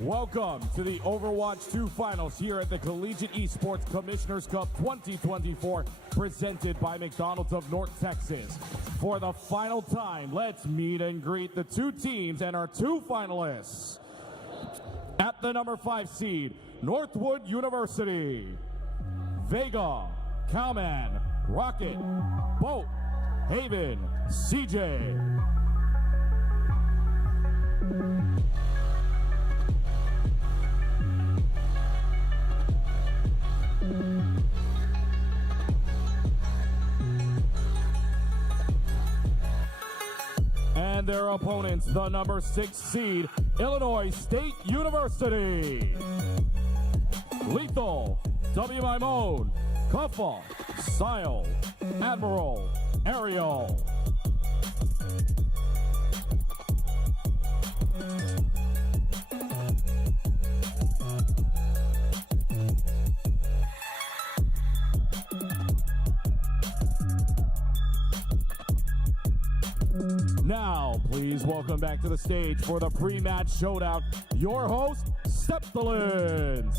Welcome to the Overwatch 2 Finals here at the Collegiate Esports Commissioner's Cup 2024, presented by McDonald's of North Texas. For the final time, let's meet and greet the two teams and our two finalists. At the number 5 seed, Northwood University, Vega, Cowman, Rocket, Boat, Haven, CJ. And their opponents, the number 6 seed, Illinois State University, Lethal, WI Mode, Kuffa, Sile, Admiral, Ariel. Now, please welcome back to the stage for the pre-match showdown, your host, Septolins.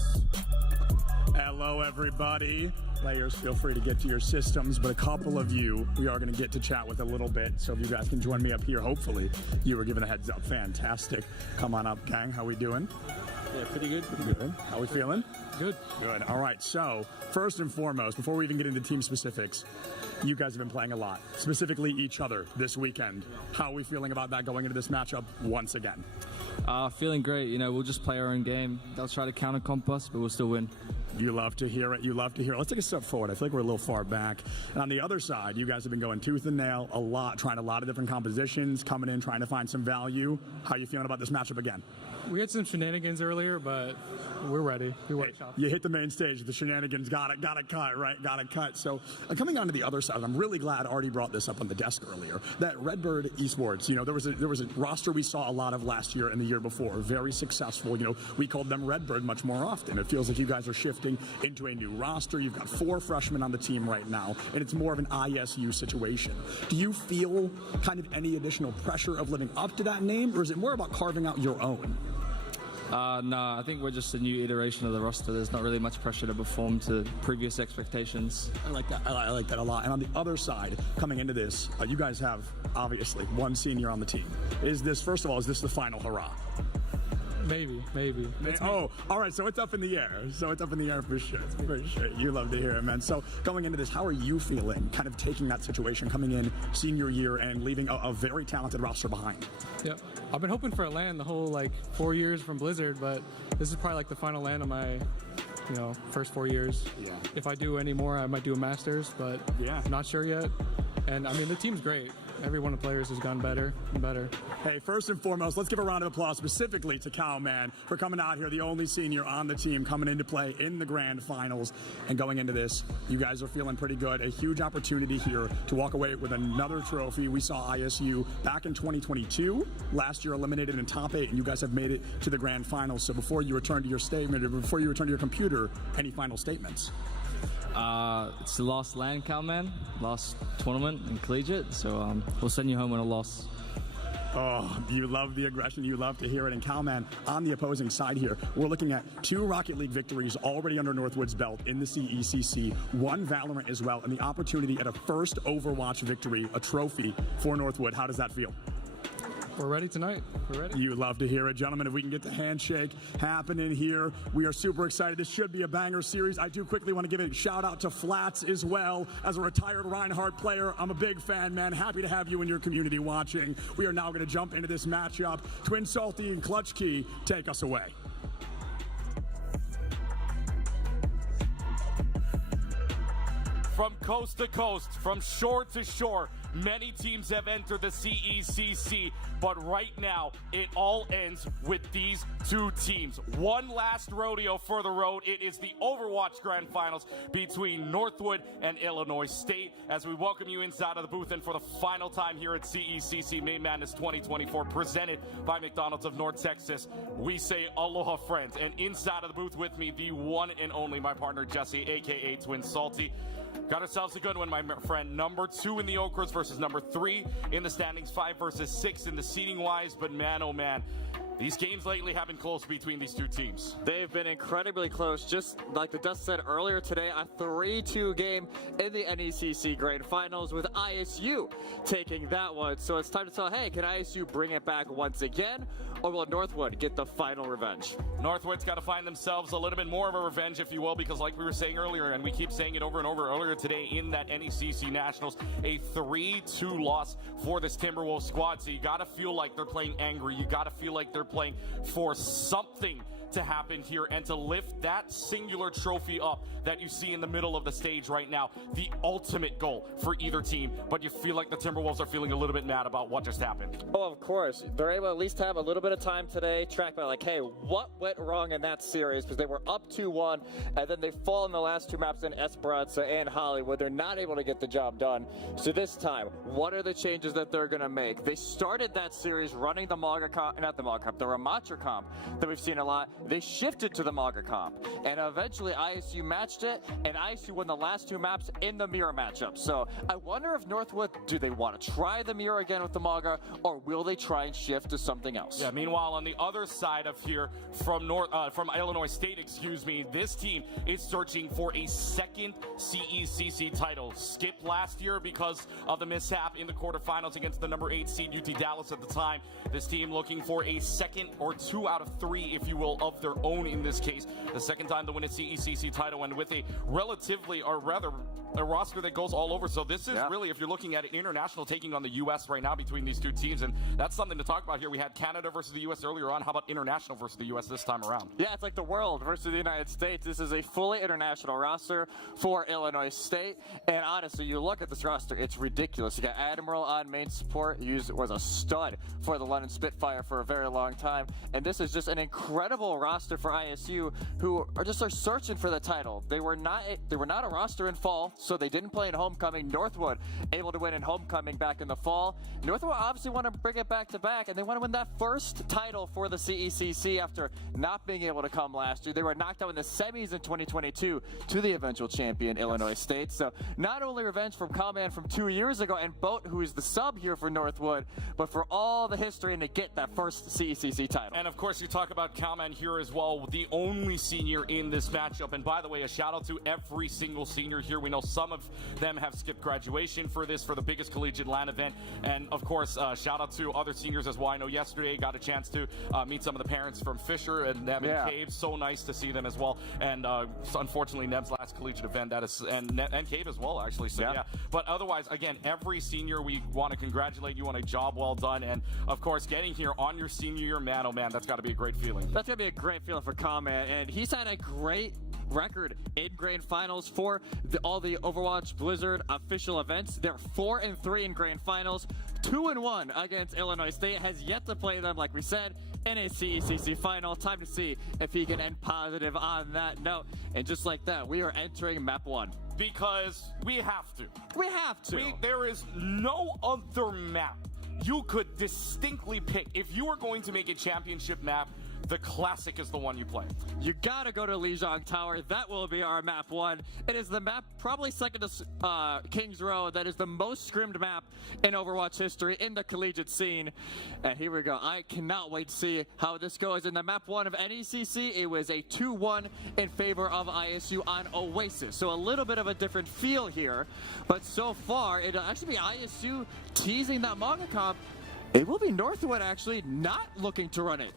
Hello, everybody. Players, feel free to get to your systems, but a couple of you we are going to get to chat with a little bit, so if you guys can join me up here, hopefully you were given a heads up. Fantastic. Come on up, gang. How we doing? Yeah, pretty good. Good. How we feeling? Good. Good. All right, so first and foremost, before we even get into team specifics, you guys have been playing a lot, specifically each other this weekend. How are we feeling about that going into this matchup once again? Feeling great. You know, we'll just play our own game. They'll try to counter-comp us, but we'll still win. You love to hear it. You love to hear it. Let's take a step forward. I feel like we're a little far back. And on the other side, you guys have been going tooth and nail a lot, trying a lot of different compositions, coming in, trying to find some value. How are you feeling about this matchup again? We had some shenanigans earlier, but we're ready. We workshop. You hit the main stage. The shenanigans got it cut, right? Got it cut. So coming on to the other side, I'm really glad Artie brought this up on the desk earlier. That Redbird Esports, you know, there was a roster we saw a lot of last year and the year before. Very successful. You know, we called them Redbird much more often. It feels like you guys are shifting into a new roster. You've got 4 freshmen on the team right now, and it's more of an ISU situation. Do you feel kind of any additional pressure of living up to that name, or is it more about carving out your own? No, I think we're just a new iteration of the roster. There's not really much pressure to perform to previous expectations. I like that. I like that a lot. And on the other side, coming into this, you guys have obviously 1 senior on the team. Is this, first of all, is this the final hurrah? Maybe. Oh, all right. So it's up in the air. For sure. For sure. You love to hear it, man. So going into this, how are you feeling? Kind of taking that situation, coming in senior year and leaving a very talented roster behind. Yeah, I've been hoping for a LAN the whole 4 years from Blizzard, but this is probably the final LAN of my, first 4 years. Yeah. If I do any more, I might do a Masters, but yeah, not sure yet. And I mean, the team's great. Every one of the players has gotten better and better. Hey, first and foremost, let's give a round of applause specifically to Cowman for coming out here, the only senior on the team coming into play in the grand finals. And going into this, you guys are feeling pretty good. A huge opportunity here to walk away with another trophy. We saw ISU back in 2022, last year eliminated in top 8, and you guys have made it to the grand finals. So before you return to your statement, or before you return to your computer, any final statements? It's the last LAN, Calman, last tournament in collegiate, so we'll send you home on a loss. Oh, you love the aggression. You love to hear it. And Calman, on the opposing side here, we're looking at 2 Rocket League victories already under Northwood's belt in the CECC, 1 Valorant as well, and the opportunity at a first Overwatch victory, a trophy for Northwood. How does that feel? We're ready tonight. We're ready. You love to hear it. Gentlemen, if we can get the handshake happening here, we are super excited. This should be a banger series. I do quickly want to give a shout out to Flats as well. As a retired Reinhardt player, I'm a big fan, man. Happy to have you in your community watching. We are now going to jump into this matchup. Twin Salty and Clutch Key, take us away. From coast to coast, from shore to shore, many teams have entered the CECC, but right now it all ends with these 2 teams. One last rodeo for the road. It is the Overwatch Grand Finals between Northwood and Illinois State. As we welcome you inside of the booth and for the final time here at CECC Main Madness 2024, presented by McDonald's of North Texas, we say aloha, friends. And inside of the booth with me, the one and only, my partner Jesse, aka Twin Salty. Got ourselves a good one, my friend. Number 2 in the Okras versus number 3 in the standings, 5 versus 6 in the seeding-wise. But man, oh man, these games lately have been close between these two teams. They've been incredibly close, just like the Dust said earlier today, a 3-2 game in the NECC Grand Finals with ISU taking that one. So it's time to tell, hey, can ISU bring it back once again, or will Northwood get the final revenge? Northwood's got to find themselves a little bit more of a revenge, if you will, because like we were saying earlier, and we keep saying it over and over earlier today in that NECC Nationals, a 3-2 loss for this Timberwolves squad. So you got to feel like they're playing angry. You got to feel like they're playing for something to happen here and to lift that singular trophy up that you see in the middle of the stage right now, the ultimate goal for either team. But you feel like the Timberwolves are feeling a little bit mad about what just happened. Oh, of course. They're able to at least have a little bit of time today, track by like, hey, what went wrong in that series? Because they were up 2-1, and then they fall in the last 2 maps in Esports and Hollywood. They're not able to get the job done. So this time, what are the changes that they're going to make? They started that series running the Maga comp, not the Maga comp, the Ramatra comp that we've seen a lot. They shifted to the Maga comp, and eventually ISU matched it, and ISU won the last 2 maps in the mirror matchup. So I wonder if Northwood, do they want to try the mirror again with the Maga, or will they try and shift to something else? Yeah, meanwhile, on the other side of here, from Illinois State, excuse me, this team is searching for a second CECC title. Skipped last year because of the mishap in the quarterfinals against the number 8 seed UT Dallas at the time. This team looking for a second or 2 out of 3, if you will, of their own in this case. The second time to win a CECC title, and with a relatively, or rather, a roster that goes all over. So this is really, if you're looking at an international taking on the U.S. right now between these two teams, and that's something to talk about here. We had Canada versus the U.S. earlier on. How about international versus the U.S. this time around? Yeah, it's like the world versus the United States. This is a fully international roster for Illinois State. And honestly, you look at this roster, it's ridiculous. You got Admiral on main support. He was a stud for the London Spitfire for a very long time. And this is just an incredible roster for ISU, who are searching for the title. They were not a roster in fall, so they didn't play in homecoming. Northwood able to win in homecoming back in the fall. Northwood obviously want to bring it back to back, and they want to win that first title for the CECC after not being able to come last year. They were knocked out in the semis in 2022 to the eventual champion Illinois State. So not only revenge from Kalman from 2 years ago and Boat, who is the sub here for Northwood, but for all the history and to get that first CECC title. And of course, you talk about Kalman here as well, the only senior in this matchup. And by the way, a shout out to every single senior here. We know some of them have skipped graduation for the biggest collegiate LAN event. And of course, shout out to other seniors as well. I know yesterday got a chance to meet some of the parents from Fisher and Neb and Cave. So nice to see them as well. And unfortunately, Neb's last collegiate event, that is, and Cave as well, actually. So yeah. But otherwise, again, every senior, we want to congratulate you on a job well done. And of course, getting here on your senior year, man, oh man, that's got to be a great feeling. That's going to be a great feeling for Kalman. And he's had a great record in grand finals for all the Overwatch Blizzard official events. They're 4-3 in grand finals, 2-1 against Illinois State. Has yet to play them, like we said, in a CECC final. Time to see if he can end positive on that note. And just like that, we are entering map 1. Because we have to. We have to. There is no other map you could distinctly pick. If you are going to make a championship map, the classic is the one you play. You gotta go to Lijiang Tower. That will be our map 1. It is the map, probably second to Kings Row, that is the most scrimmed map in Overwatch history in the collegiate scene. And here we go. I cannot wait to see how this goes. In the map 1 of NECC, it was a 2-1 in favor of ISU on Oasis. So a little bit of a different feel here. But so far, it'll actually be ISU teasing that Maga comp. It will be Northwood actually not looking to run it.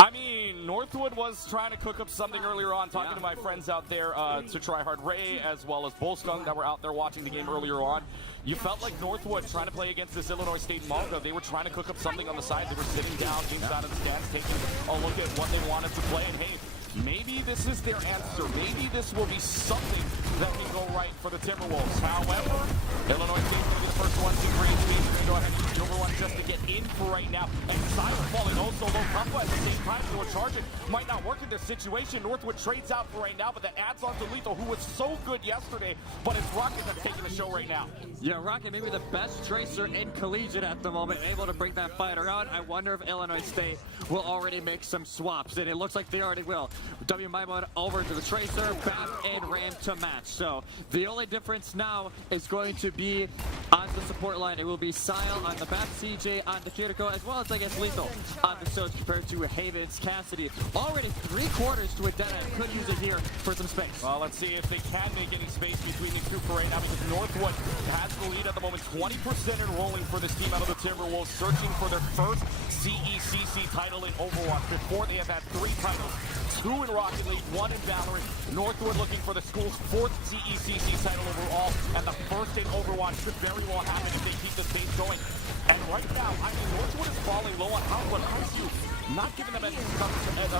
I mean, Northwood was trying to cook up something earlier on, talking to my friends out there, to Try Hard Ray, as well as Bullskunk that were out there watching the game earlier on. You felt like Northwood trying to play against this Illinois State Maga. They were trying to cook up something on the side. They were sitting down, inside of the stands, taking a look at what they wanted to play. And hey, maybe this is their answer. Maybe this will be something that can go right for the Timberwolves. However, Illinois State's going to be the first one to grade. They're going to go ahead and use the Overwatch just to get into for right now. And Silent falling also low. Pumpa at the same time, so a charge it might not work in this situation. Northwood trades out for right now, but that adds on to Lethal, who was so good yesterday, but it's Rocket that's taking the show right now. Yeah, Rocket maybe the best tracer in collegiate at the moment, able to bring that fight around. I wonder if Illinois State will already make some swaps, and it looks like they already will. W Maimon over to the tracer, back and ram to match. So the only difference now is going to be on the support line. It will be Sile on the back, CJ on the Kiriko, as well as I guess Lethal on the Stones compared to Havens Cassidy. Already 3/4 to a dead end. Could use it here for some space. Well, let's see if they can make any space between these two for right now, because Northwood has the lead at the moment. 20% enrolling for this team out of the Timberwolves, searching for their first CECC title in Overwatch. Before they have had 3 titles, 2 in Rocket League, 1 in Valorant. Northwood looking for the school's 4th CECC title overall, and the first in Overwatch could very well happen if they keep this pace going. And right now, I mean, Northwood is falling low on health, but ISU not giving them any of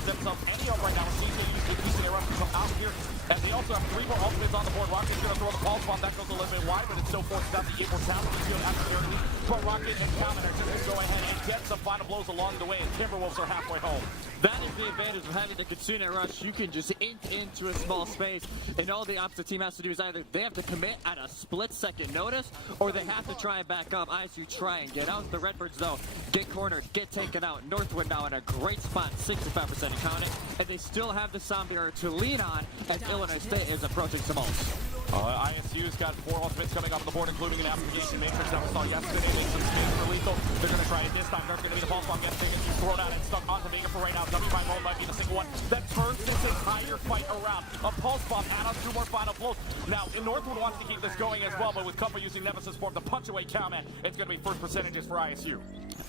themselves any up right now. CJ using their rush to come out here, and they also have 3 more ultimates on the board. Rocket's going to throw the pulse bomb. That goes a little bit wide, but it still forces out the immortality field after their lead. But Rocket and Calvin are just going to go ahead and get some final blows along the way, and Timberwolves are halfway home. That is the advantage of having the Kitsune rush. You can just ink into a small space, and all the opposite team has to do is either they have to commit at a split-second notice, or they have to try and back up. ISU try and get out. The Redbirds, though, get cornered, get taken out. Northwood now in a great spot, 65% and counting, and they still have the Sombir to lean on as Illinois State is approaching Tumults. ISU's got 4 ultimates coming off the board, including an application matrix that we saw yesterday. Make some space for Lethal. They're going to try it this time. There's going to be the pulse bomb. Gets thrown out and stuck onto Vega for right now. W Maimon might be the single one that turns this entire fight around. A pulse bomb, add on 2 more final blows. Now, Northwood wants to keep this going as well, but with Cuppa using Nemesis form to punch away Cowman, it's going to be first percentages for ISU.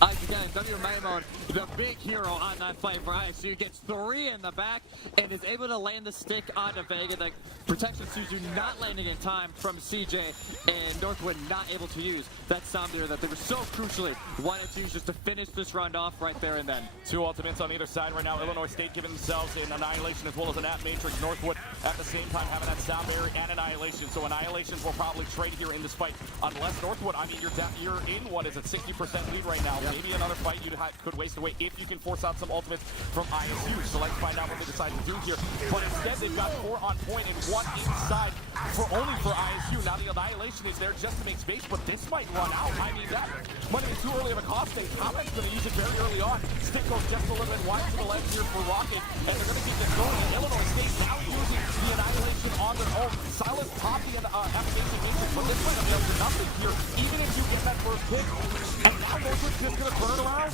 Again, W Maimon, the big hero on that fight for ISU, gets 3 in the back and is able to land the stick onto Vega. The protection Suzu not landing in time from CJ, and Northwood not able to use that Sombir that they were so crucially wanted to use just to finish this round off right there and then. 2 ultimates on either side right now. Illinois State giving themselves an Annihilation as well as an App Matrix. Northwood at the same time having that Sombir and Annihilation. So Annihilations will probably trade here in this fight. Unless Northwood, I mean, you're in, what is it, 60% lead right now. Yep. Maybe another fight you could waste away if you can force out some ultimates from ISU. So let's find out what they decide to do here. But instead, they've got 4 on point and 1 inside only for ISU. Now the Annihilation is there just to make space, but this might run out. I mean, that might be too early of a cost stage. Combat's going to use it very early on. Stick goes just a little bit wide to the left here for Rocket, and they're going to keep this going. And Illinois State now using the Annihilation on their own. Silence popping an application matrix, but this might have been up to nothing here, even if you get that first pick. And now Northwood's just going to turn it around.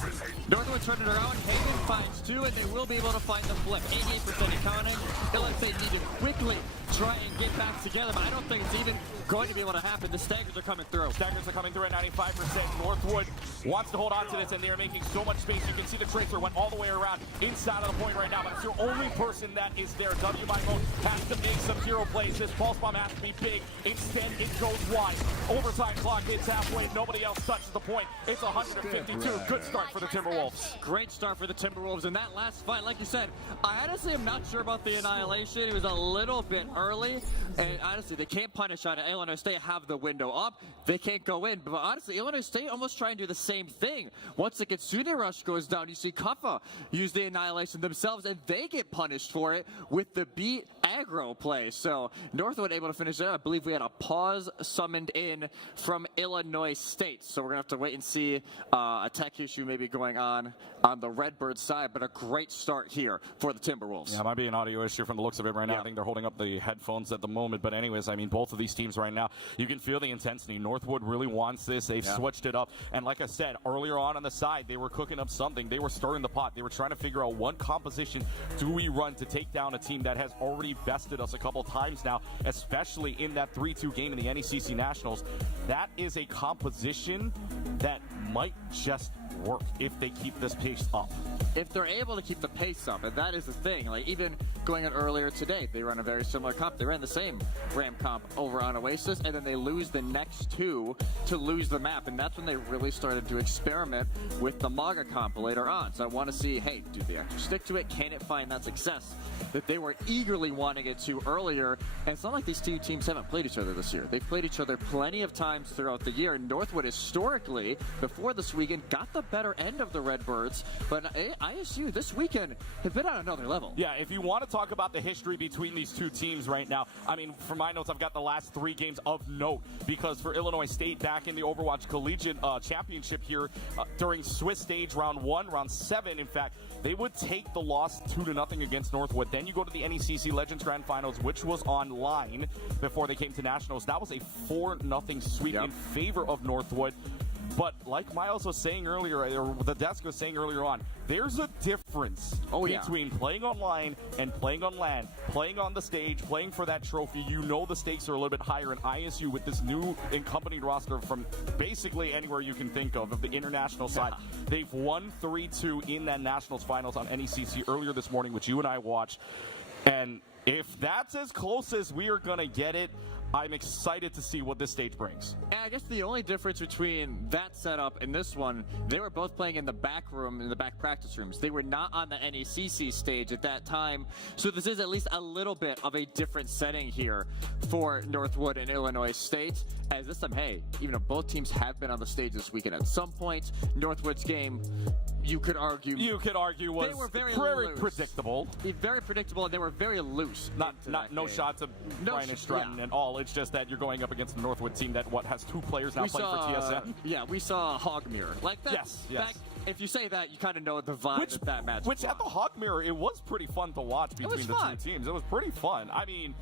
Northwood turned it around. Haven finds 2, and they will be able to find the flip. 88% in counting. Illinois State need to quickly try and get back together, but I don't think it's even going to be able to happen. The staggers are coming through. Staggers are coming through at 95%. Northwood wants to hold on to this, and they are making so much space. You can see the tracer went all the way around inside of the point right now, but it's the only person that is there. W Maimon has to make some hero plays. This pulse bomb has to be big. Instead, it goes wide. Overtime clock hits halfway. Nobody else touches the point. It's 152. Good start for the Timberwolves. Great start for the Timberwolves. And that last fight, like you said, I honestly am not sure about the Annihilation. It was a little bit early. And honestly, they can't punish on it. Illinois State have the window up. They can't go in. But honestly, Illinois State almost try and do the same thing. Once the Kitsune rush goes down, you see Cuppa use the Annihilation themselves, and they get punished for it with the beat aggro play. So Northwood able to finish it. I believe we had a pause summoned in from Illinois State. So we're going to have to wait and see a tech issue maybe going on the Redbird side. But a great start here for the Timberwolves. Yeah, it might be an audio issue from the looks of it right now. Yeah. I think they're holding up the headphones at the moment. But anyways, I mean, both of these teams right now, you can feel the intensity. Northwood really wants this. They've switched it up. And like I said, earlier on the side, they were cooking up something. They were stirring the pot. They were trying to figure out what composition do we run to take down a team that has already bested us a couple times now, especially in that 3-2 game in the NECC Nationals. That is a composition that might just work if they keep this pace up. If they're able to keep the pace up, and that is the thing. Like, even going on earlier today, they run a very similar comp. They ran the same Ram comp over on Oasis, and then they lose the next 2 to lose the map, and that's when they really started to experiment with the Maga comp later on. So I want to see, hey, do they actually stick to it? Can it find that success that they were eagerly wanting it to earlier? And it's not like these 2 teams haven't played each other this year. They've played each other plenty of times throughout the year. Northwood historically, before this weekend, got the better end of the Redbirds, but ISU this weekend have been on another level. Yeah, if you want to talk about the history between these two teams right now, I mean, for my notes, I've got the last 3 games of note, because for Illinois State, back in the Overwatch Collegiate Championship here, during Swiss stage round 1, round 7, in fact, they would take the loss 2-0 against Northwood. Then you go to the NECC Legends Grand Finals, which was online before they came to Nationals. That was a 4-0 sweep in favor of Northwood. But like Miles was saying earlier, or the desk was saying earlier on, there's a difference between playing online and playing on LAN, playing on the stage, playing for that trophy. You know the stakes are a little bit higher, and ISU with this new accompanied roster from basically anywhere you can think of the international side. They've won 3-2 in that Nationals finals on NECC earlier this morning, which you and I watched. And if that's as close as we are going to get it, I'm excited to see what this stage brings. And I guess the only difference between that setup and this one, they were both playing in the back room, in the back practice rooms. They were not on the NECC stage at that time. So this is at least a little bit of a different setting here for Northwood and Illinois State. As this time, hey, even though both teams have been on the stage this weekend at some point, Northwood's game, you could argue was they were very predictable. Very predictable, and they were very loose. No shots of Brian and Stratton at all. It's just that you're going up against the Northwood team that has 2 players now playing for TSM. Yeah, we saw Hog Mirror. Like that. Yes. If you say that, you kind of know the vibe that match. Which at the Hog Mirror, it was pretty fun to watch between the 2 teams. It was pretty fun. I mean,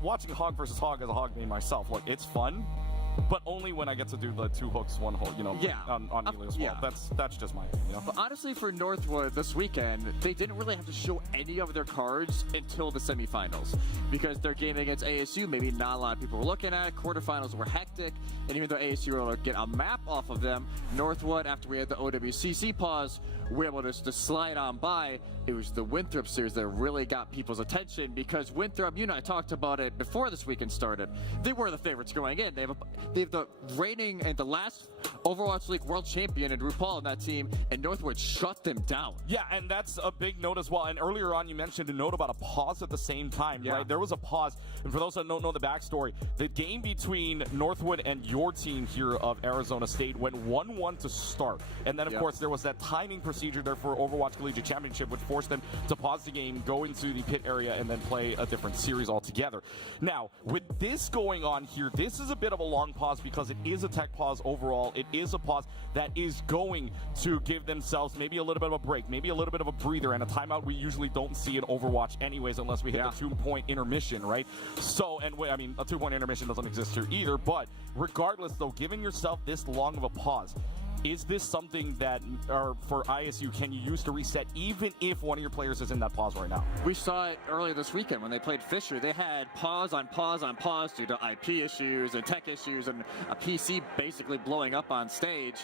watching Hog versus Hog as a Hog main myself, look, it's fun. But only when I get to do the 2 hooks, 1 hook, on Melee as well. That's just my opinion. But honestly, for Northwood this weekend, they didn't really have to show any of their cards until the semifinals, because their game against ASU, maybe not a lot of people were looking at it. Quarterfinals were hectic, and even though ASU were able to get a map off of them, Northwood, after we had the OWCC pause, were able to slide on by. It was the Winthrop series that really got people's attention, because Winthrop, I talked about it before this weekend started. They were the favorites going in. They have the reigning and the last Overwatch League world champion in RuPaul on that team, and Northwood shut them down. Yeah, and that's a big note as well. And earlier on, you mentioned a note about a pause at the same time, right? There was a pause. And for those that don't know the backstory, the game between Northwood and your team here of Arizona State went 1-1 to start. And then, of course, there was that timing procedure there for Overwatch Collegiate Championship, which forced them to pause the game, go into the pit area, and then play a different series altogether. Now, with this going on here, this is a bit of a long pause because it is a tech pause overall. It is a pause that is going to give themselves maybe a little bit of a break, maybe a little bit of a breather, and a timeout we usually don't see in Overwatch anyways unless we hit the 2-point intermission, right? So, and I mean, a 2-point intermission doesn't exist here either, but regardless, though, giving yourself this long of a pause, is this something that, or for ISU, can you use to reset even if one of your players is in that pause right now? We saw it earlier this weekend when they played Fisher. They had pause on pause on pause due to IP issues and tech issues and a PC basically blowing up on stage.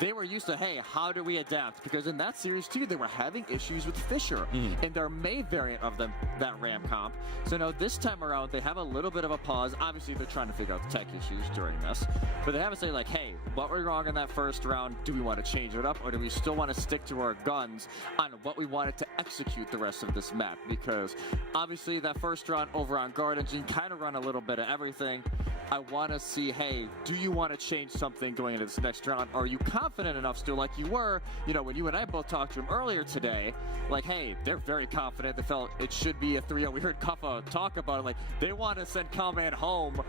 They were used to, hey, how do we adapt? Because in that series, too, they were having issues with Fisher in their May variant of them, that RAM comp. So now this time around, they have a little bit of a pause. Obviously, they're trying to figure out the tech issues during this. But they haven't said, like, hey, what went wrong in that first round? Do we want to change it up, or do we still want to stick to our guns on what we wanted to execute the rest of this map? Because obviously that first round over on Guard Engine kind of run a little bit of everything. I want to see, hey, do you want to change something going into this next round? Are you confident enough still, like you were, when you and I both talked to him earlier today, like, hey, they're very confident. They felt it should be a 3-0. We heard Kuffa talk about it, like they want to send Kalman home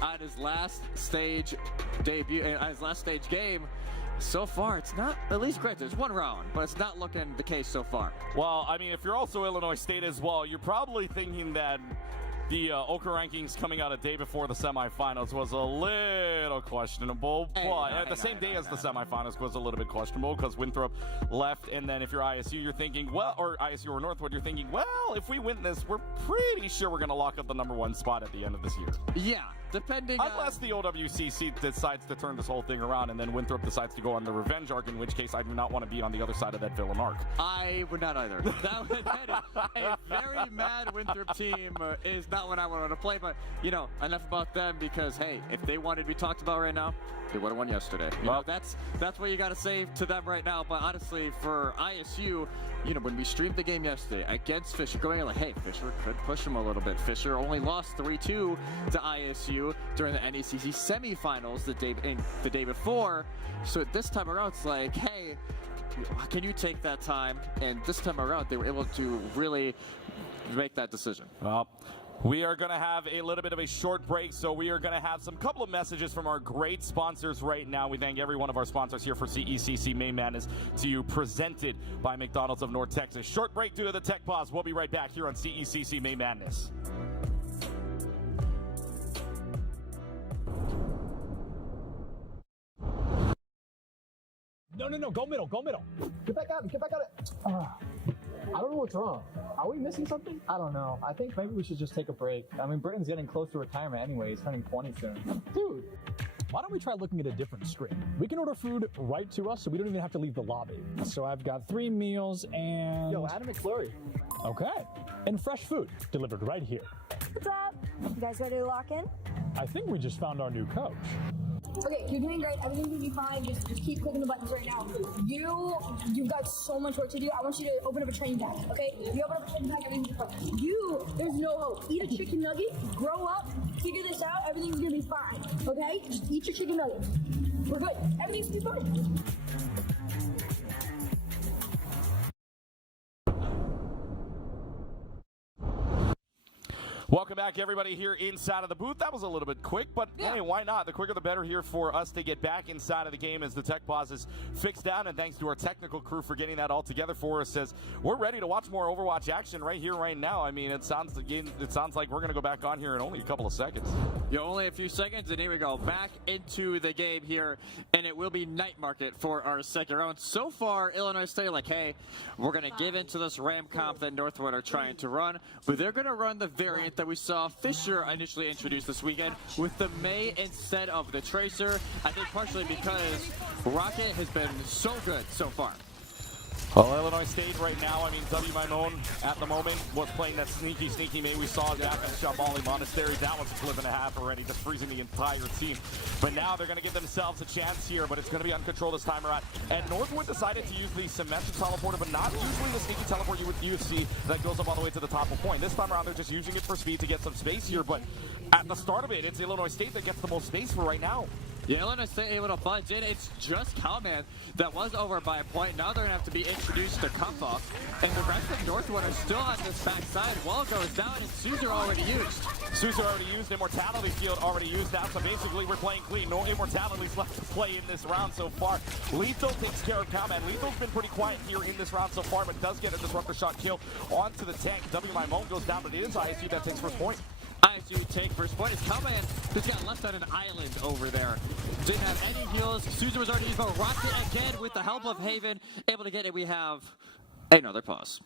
on his last stage debut, on his last stage game. So far, it's not, at least great. There's 1 round, but it's not looking the case so far. Well, I mean, if you're also Illinois State as well, you're probably thinking that the Oka rankings coming out a day before the semifinals was a little questionable, but at the same day as the semifinals was a little bit questionable because Winthrop left, and then if you're ISU, you're thinking, well, or ISU or Northwood, you're thinking, well, if we win this, we're pretty sure we're going to lock up the #1 spot at the end of this year. Yeah. Depending Unless the OWCC decides to turn this whole thing around and then Winthrop decides to go on the revenge arc, in which case I do not want to be on the other side of that villain arc. I would not either. A very mad Winthrop team is not what I wanted to play, but, enough about them because, hey, if they wanted to be talked about right now, they would have won yesterday. That's what you got to say to them right now, but honestly, for ISU, when we streamed the game yesterday against Fisher, going in like, hey, Fisher could push him a little bit. Fisher only lost 3-2 to ISU during the NECC semifinals the day before. So this time around, it's like, hey, can you take that time? And this time around, they were able to really make that decision. Well, we are going to have a little bit of a short break, so we are going to have some couple of messages from our great sponsors right now. We thank every one of our sponsors here for CECC Main Madness to you, presented by McDonald's of North Texas. Short break due to the tech pause. We'll be right back here on CECC Main Madness. No, go middle. Get back out it. I don't know what's wrong. Are we missing something? I don't know. I think maybe we should just take a break. I mean, Britton's getting close to retirement anyway. He's turning 20 soon. Dude, why don't we try looking at a different screen? We can order food right to us, so we don't even have to leave the lobby. So I've got 3 meals and... Yo, Adam McFlurry. Okay. And fresh food delivered right here. What's up? You guys ready to lock in? I think we just found our new coach. Okay, you're doing great. Everything's gonna be fine. Just keep clicking the buttons right now. You've got so much work to do. I want you to open up a training pack, okay? You open up a training pack, everything's gonna be fine. There's no hope. Eat a chicken nugget, grow up, figure this out, everything's gonna be fine, okay? Just eat your chicken nugget. We're good. Everything's gonna be fine. Welcome back, everybody, here inside of the booth. That was a little bit quick, but hey, why not? The quicker the better here for us to get back inside of the game as the tech pause is fixed down, and thanks to our technical crew for getting that all together for us, as we're ready to watch more Overwatch action right here, right now. I mean, it sounds like we're going to go back on here in only a couple of seconds. Yeah, only a few seconds, and here we go, back into the game here, and it will be night market for our second round. So far, Illinois State like, hey, we're going to give into this Ram comp that Northwood are trying to run, but they're going to run the variant that we saw Fisher initially introduced this weekend with the May instead of the Tracer. I think partially because Rocket has been so good so far. Well, Illinois State right now, I mean, W. Maimon at the moment was playing that sneaky May we saw back in Shabali Monastery. That was a flip and a half already, just freezing the entire team. But now they're going to give themselves a chance here, but it's going to be uncontrolled this time around. And Northwood decided to use the symmetric teleporter, but not usually the sneaky teleport you would see that goes up all the way to the top of point. This time around, they're just using it for speed to get some space here, but at the start of it, it's Illinois State that gets the most space for right now. Yeah, Illinois State able to budge in. It's just Cowman that was over by a point. Now they're going to have to be introduced to Kumpha. And the rest of Northwood are still on this backside. Wall goes down, and Suzer already used. Suzer already used, Immortality Field already used now, so basically we're playing clean. No Immortalities left to play in this round so far. Lethal takes care of Cowman. Lethal's been pretty quiet here in this round so far, but does get a disruptor shot kill onto the tank. W. Maimon goes down, but it is ISU that takes first point. ISU take first point. It's Cowman who's got left on an island over there. Didn't have any heals. Suzer was already used, but Rocket again with the help of Haven able to get it. We have another pause.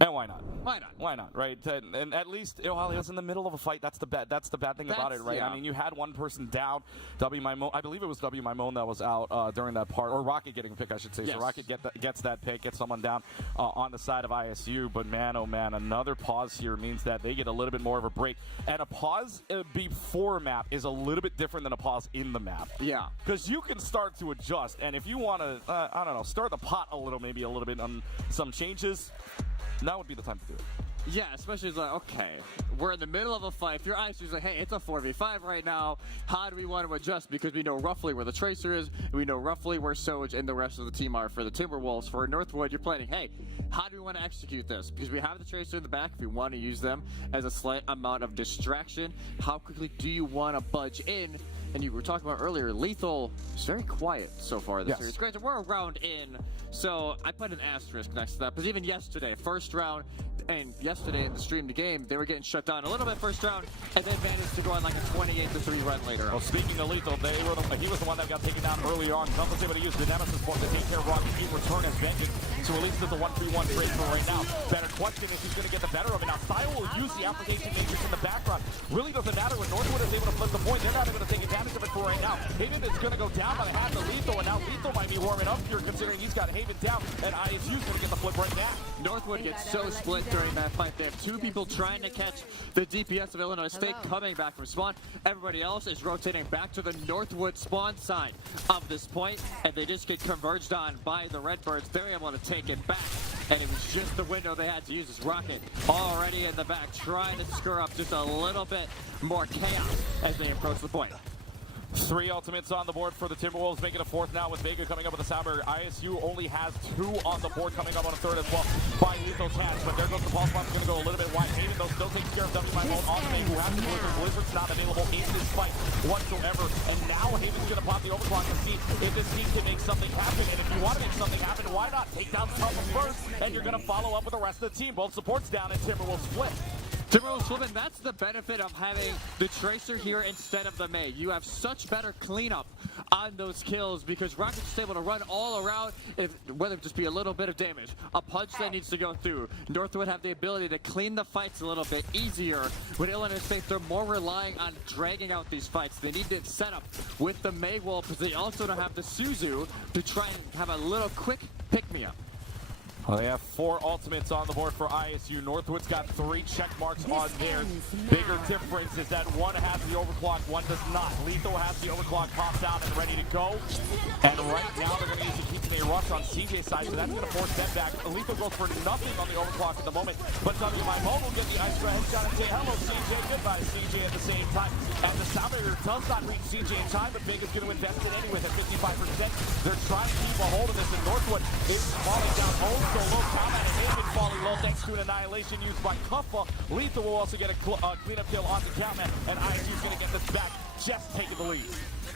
And why not? Why not? Why not, right? And at least while he was in the middle of a fight, that's the bad thing about it, right? Yeah. I mean, you had one person down. W. Maimon, I believe it was W. Maimon that was out during that part, or Rocket getting a pick, I should say. Yes. So Rocket gets that pick, gets someone down on the side of ISU. But man, oh man, another pause here means that they get a little bit more of a break. And a pause before map is a little bit different than a pause in the map. Yeah. Because you can start to adjust, and if you want to, I don't know, stir the pot maybe a little bit on some changes, now would be the time to do it. Yeah, especially it's like, okay, we're in the middle of a fight. If your ISU's like, hey, it's a 4v5 right now, how do we want to adjust? Because we know roughly where the Tracer is, we know roughly where Soj and the rest of the team are for the Timberwolves. For Northwood, you're planning, hey, how do we want to execute this? Because we have the Tracer in the back, if we want to use them as a slight amount of distraction, how quickly do you want to budge in? And you were talking about earlier, Lethal is very quiet so far this series. Granted, we're a round in, so I put an asterisk next to that. Because even yesterday, first round, and yesterday in the stream to game, they were getting shut down a little bit first round, and then managed to go on like a 28-3 run later. Well, speaking of Lethal, he was the one that got taken down earlier on. Kumpha's able to use the Nemesis point to take care of Rocket in return as vengeance. So at least it's a 1-3-1 trade for right now. Better question is who's going to get the better of it. Now, Style will use the application matrix in the background. Really doesn't matter when Northwood is able to flip the point. They're not able to take advantage of it for right now. Haven is going to go down by the half of Lethal, and now Lethal might be warming up here considering he's got Haven down, and ISU's going to get the flip right now. Northwood gets so split during that fight. They have two people trying to catch the DPS of Illinois State coming back from spawn. Everybody else is rotating back to the Northwood spawn side of this point, and they just get converged on by the Redbirds. They're able to take it back. and it was just the window they had to use. This Rocket already in the back, trying to stir up just a little bit more chaos as they approach the point. 3 ultimates on the board for the Timberwolves, making a 4th now with Vega coming up with a sound barrier. ISU only has 2 on the board, coming up on a 3rd as well by Lethal's hands. But there goes the pulse bomb's going to go a little bit wide. Haven, though, still takes care of W. On the who has the Blizzard. Blizzard's not available in this fight whatsoever. And now Haven's going to pop the overclock and see if this team can make something happen. And if you want to make something happen, why not take down Tuffa first? And you're going to follow up with the rest of the team. Both supports down and Timberwolves flip. Timberwolves flipping, that's the benefit of having the Tracer here instead of the May. You have such better cleanup on those kills because Rocket's just able to run all around, whether it just be a little bit of damage, a punch that needs to go through. Northwood have the ability to clean the fights a little bit easier. With Illinois State, they're more relying on dragging out these fights. They need to set up with the May wall because they also don't have the Suzu to try and have a little quick pick-me-up. Well, they have 4 ultimates on the board for ISU. Northwood's got 3 check marks on theirs. Bigger difference is that one has the overclock, one does not. Lethal has the overclock popped out and ready to go. And right now they're going to use the Keaton rush on CJ's side, so that's going to force them back. Lethal goes for nothing on the overclock at the moment, but W. will get the ice headshot and say hello CJ, goodbye CJ at the same time. And the sound barrier does not reach CJ in time, but Vega's going to invest it anyway at 55%. They're trying to keep a hold of this, and Northwood is falling down home. Low combat and Haven falling low thanks to an annihilation used by Tuffa. Lethal will also get a cleanup kill on the Cowman, and ISU's going to get this back, just taking the lead.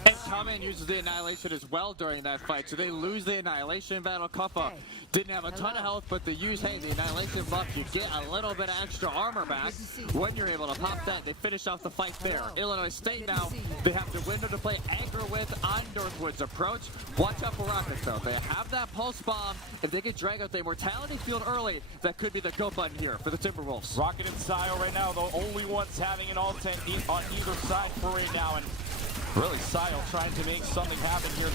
And Cowman uses the annihilation as well during that fight, so they lose the annihilation battle. Kuffa didn't have a ton of health, but they use, hey, the annihilation buff, you get a little bit of extra armor back when you're able to pop that. They finish off the fight there. Illinois State now, they have the window to play anger with on Northwood's approach. Watch out for Rockets, though. They have that pulse bomb. If they can drag out the Immortality field early, that could be the go button here for the Timberwolves. Rocket and Sio right now, the only ones having an all-10 on either side for right now, and really, Sile trying to make something happen here.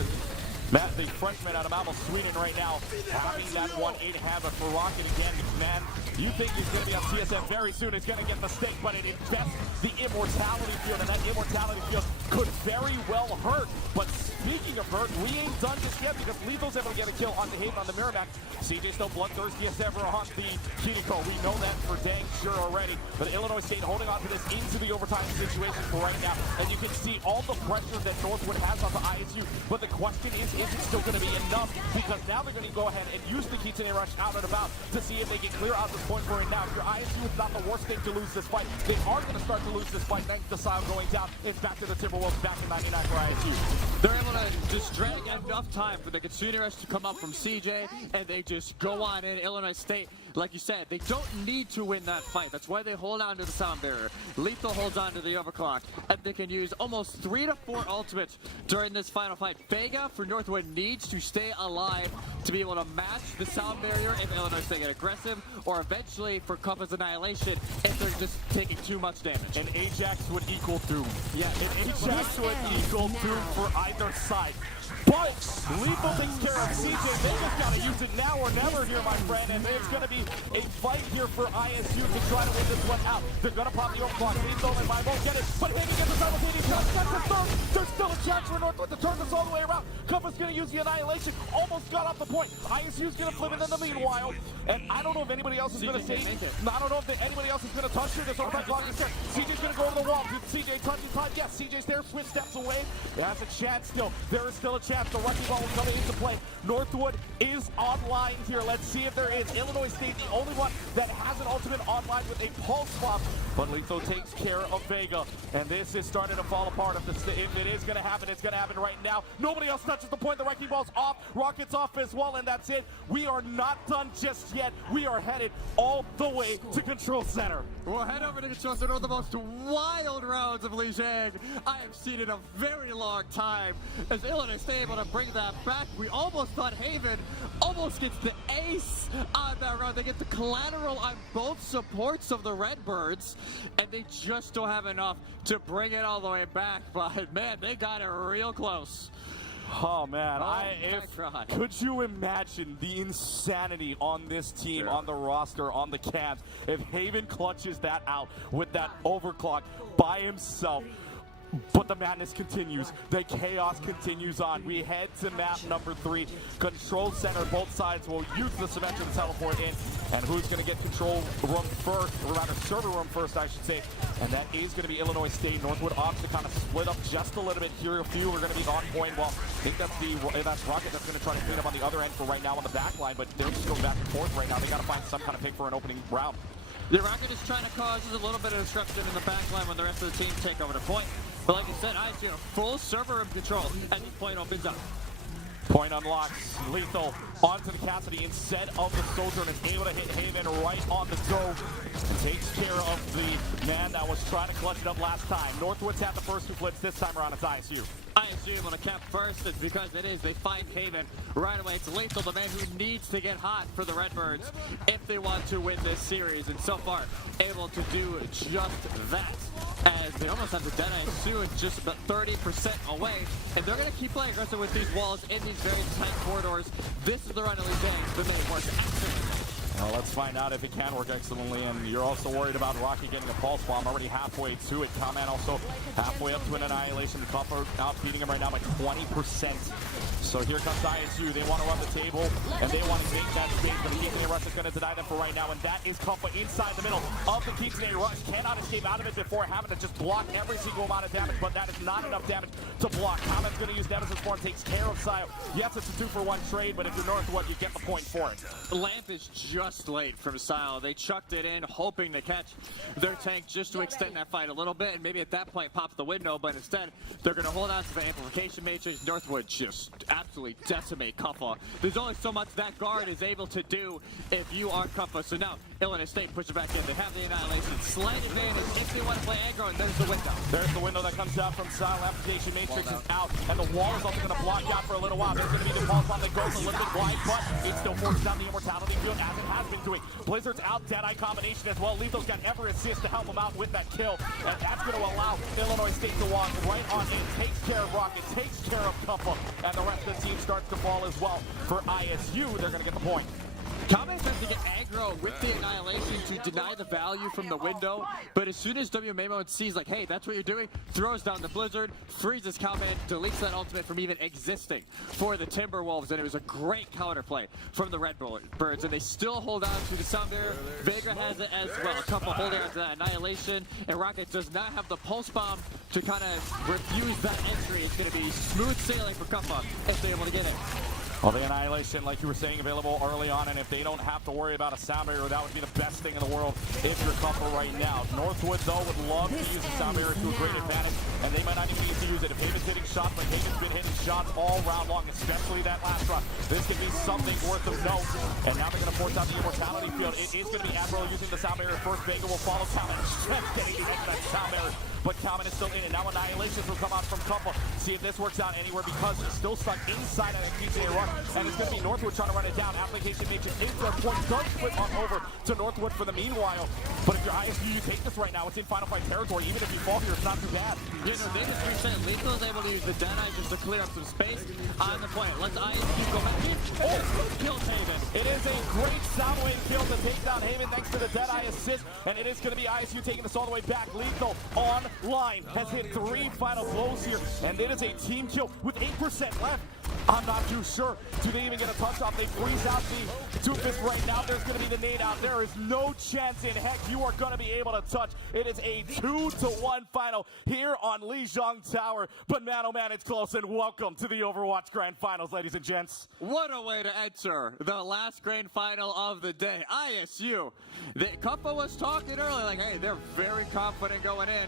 Matt, the freshman out of Malmo, Sweden right now, having that 1-8 habit for Rocket again. Man, you think he's going to be on CSM very soon. He's going to get the stake, but it invests the Immortality field, and that Immortality field could very well hurt. But speaking of hurt, we ain't done just yet because Lethal's able to get a kill on the Haven on the Merrimack. CJ still bloodthirsty as ever on the Kiniko. We know that for dang sure already. But Illinois State holding on to this into the overtime situation for right now. And you can see all the pressure that Northwood has on the ISU. But the question is it still going to be enough? Because now they're going to go ahead and use the Kitsune Rush out and about to see if they can clear out this point for it now. If your ISU is not the worst thing to lose this fight, they are going to start to lose this fight thanks to Sile going down. It's back to the Timberwolves, back to 99 for ISU. They're able to just drag enough time for the Kitsune Rush to come up from CJ, and they just go on in. Illinois State, like you said, they don't need to win that fight. That's why they hold on to the sound barrier. Lethal holds on to the overclock, and they can use almost 3 to 4 ultimates during this final fight. Vega for Northwood needs to stay alive to be able to match the sound barrier if Illinois State get aggressive, or eventually for Kuffa's annihilation if they're just taking too much damage. And Ajax would equal doom. Yeah, and Ajax would equal doom for either side. But Lethal takes care of CJ. They just got to use it now or never here, my friend. And it's going to be a fight here for ISU to try to win this one out. They're going to pop the overclock. Lethal and Mine won't get it. But Haven gets the simultaneous shot. That's the third. There's still a chance for Northwood to turn this all the way around. Kuffa's going to use the annihilation. Almost got off the point. ISU's going to flip it in the meanwhile. And I don't know if anybody else is going to say it. I don't know if anybody else is going to touch it. This overtime clock is there. CJ's going to go over the wall. CJ touching time. Yes, CJ's there. Switch steps away. It has a chance still. There is still a chance. The wrecking ball is coming into play. Northwood is online here. Let's see if there is. Illinois State, the only one that has an ultimate online with a pulse swap. But Lethal takes care of Vega. And this is starting to fall apart. If it is going to happen, it's going to happen right now. Nobody else touches the point. The wrecking ball's off. Rocket's off as well, and that's it. We are not done just yet. We are headed all the way to Control Center. We'll head over to Control Center, one of the most wild rounds of Lijiang I have seen in a very long time. As Illinois State able to bring that back, we almost thought Haven almost gets the ace on that round. They get the collateral on both supports of the Redbirds, and they just don't have enough to bring it all the way back. But man, they got it real close. Oh man, God. Could you imagine the insanity on this team, on the roster, on the cans, if Haven clutches that out with that overclock by himself? But the madness continues. The chaos continues on. We head to map number 3. Control center. Both sides will use the Symmetra to teleport in. And who's going to get control room first, or rather server room first, I should say. And that is going to be Illinois State. Northwood opts to kind of split up just a little bit here. A few are going to be on point. Well, I think that's Rocket that's going to try to clean up on the other end for right now on the back line. But they're just going back and forth right now. They got to find some kind of pick for an opening round. The Rocket is trying to cause just a little bit of disruption in the back line when the rest of the team take over the point. But like you said, ISU full server room control as the point opens up. Point unlocks. Lethal onto the Cassidy instead of the Soldier and is able to hit Haven right on the go. And takes care of the man that was trying to clutch it up last time. Northwood's had the first 2 flips. This time around it's ISU. ISU able to cap first, it's because it is. They find Haven right away. It's Lethal, the man who needs to get hot for the Redbirds if they want to win this series. And so far, able to do just that. As they almost have the dead ISU and just about 30% away. And they're going to keep playing aggressive with these walls in these very tight corridors. This is the run of these games that may work excellently. Well, let's find out if it can work excellently. And you're also worried about Rocky getting a pulse bomb already halfway to it. Comment also halfway up to an annihilation. The Copper outbeating him right now by 20%. So here comes ISU. They want to run the table and they want to take that space. But the Keaton Rush is going to deny them for right now. And that is Cuppa inside the middle of the Keaton Rush. Cannot escape out of it before having to just block every single amount of damage. But that is not enough damage to block. Comment's going to use Nemesis form, takes care of Sio. Yes, it's a 2-for-1 trade, but if you're Northwood, you get the point for it. Lamp is just late from Sile. They chucked it in, hoping to catch their tank just to extend that fight a little bit, and maybe at that point pop the window, but instead they're going to hold on to the amplification matrix. Northwood just absolutely decimate Cuppa. There's only so much that guard is able to do if you are Cuppa. So now Illinois State pushes back in. They have the annihilation. Slight advantage if they want to play aggro, and there's the window. There's the window that comes out from Sile. Amplification matrix is out, and the wall is also going to block out for a little while. There's going to be the pulse bomb that goes a little bit wide, but it still forces down the immortality field as it has been doing. Blizzard's out, Deadeye combination as well. Lethal's got every assist to help him out with that kill, and that's going to allow Illinois State to walk right on in. Takes care of Rocket, takes care of Cuppa, and the rest of the team starts to fall as well. For ISU, they're going to get the point. Comment tries to get aggro with the annihilation to deny the value from the window, but as soon as WMAMO sees like, hey, that's what you're doing, throws down the Blizzard, freezes Comment, deletes that ultimate from even existing for the Timberwolves, and it was a great counterplay from the Redbirds, and they still hold on to the Sound Barrier. Vega has it as well, a couple holding on to that annihilation, and Rocket does not have the pulse bomb to kind of refuse that entry. It's going to be smooth sailing for Cuppa if they're able to get it. Well, the annihilation, like you were saying, available early on, and if they don't have to worry about a sound barrier, that would be the best thing in the world if you're Cuppa right now. Northwood, though, would love to use the sound barrier to a great advantage, and they might not even need to use it. If Haven's hitting shots, but Haven's been hitting shots all round long, especially that last run, this could be something worth of note. And now they're going to force out the immortality field. It is going to be Admiral using the sound barrier first. Vega will follow Comment. Getting into that sound barrier. But Comment is still in it. Now annihilations will come out from Cuppa. See if this works out anywhere because it's still stuck inside of the PTA run. And it's going to be Northwood trying to run it down. Application matrix into their point. Does split on over to Northwood for the meanwhile. But if you're ISU, you take this right now. It's in Final Fight territory. Even if you fall here, it's not too bad. Yeah, no, Davis reset. Lethal is able to use the Deadeye just to clear up some space on the point. Let's ISU go back in. Oh, kills Haven. It is a great Soundwave kill to take down Haven thanks to the Deadeye assist. And it is going to be ISU taking this all the way back. Lethal online has hit 3 final blows here. And it is a team kill with 8% left. I'm not too sure. Do they even get a touch off? They freeze out the Doofus right now. There's going to be the nade out. There is no chance in heck you are going to be able to touch. It is a 2-1 final here on Lijiang Tower. But man, oh man, it's close. And welcome to the Overwatch Grand Finals, ladies and gents. What a way to enter the last grand final of the day. ISU. Cuppa was talking earlier like, hey, they're very confident going in.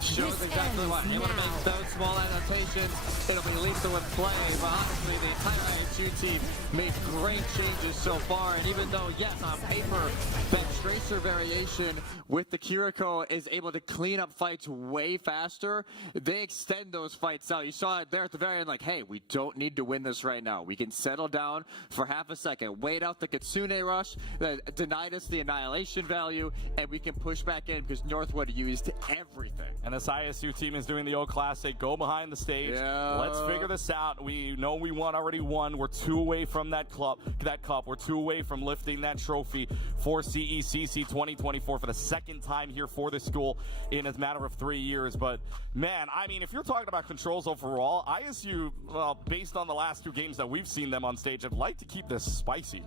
Shows exactly what. Able to make those small annotations. It'll be lethal with play, but honestly, the entire ISU team made great changes so far. And even though, yes, on paper, that Tracer variation with the Kiriko is able to clean up fights way faster, they extend those fights out. You saw it there at the very end, like, hey, we don't need to win this right now. We can settle down for half a second, wait out the Kitsune rush that denied us the annihilation value, and we can push back in because Northwood used everything. And this ISU team is doing the old classic, go behind the stage. Yeah. Let's figure this out. We know we already won. We're 2 away from that cup. We're 2 away from lifting that trophy for CECC 2024 for the second time here for this school in a matter of 3 years. But, man, I mean, if you're talking about controls overall, ISU, well, based on the last 2 games that we've seen them on stage, I'd like to keep this spicy.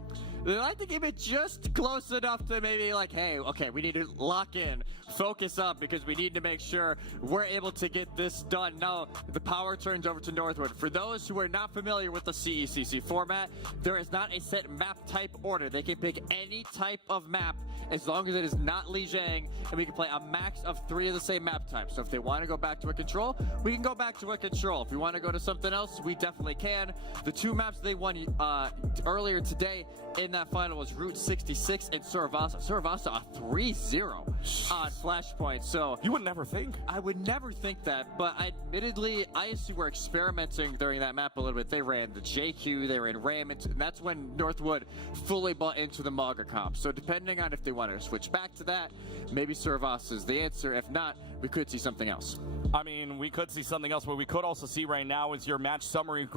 They like to keep it just close enough to maybe like, hey, okay, we need to lock in, focus up, because we need to make sure we're able to get this done. Now, the power turns over to Northwood. For those who are not familiar with the CECC format, there is not a set map type order. They can pick any type of map as long as it is not Lijiang, and we can play a max of 3 of the same map types. So if they want to go back to a control, we can go back to a control. If we want to go to something else, we definitely can. The 2 maps they won earlier today in that final was Route 66 and Suravasa. Suravasa a 3-0 on Flashpoint. So You would never think. I would never think that, but admittedly, ISU were experimenting during that map a little bit. They ran the JQ, they ran Raymond, and that's when Northwood fully bought into the Mauga comp. So depending on if they wanted to switch back to that, maybe Suravasa is the answer. If not, we could see something else. I mean, we could see something else. What we could also see right now is your match summary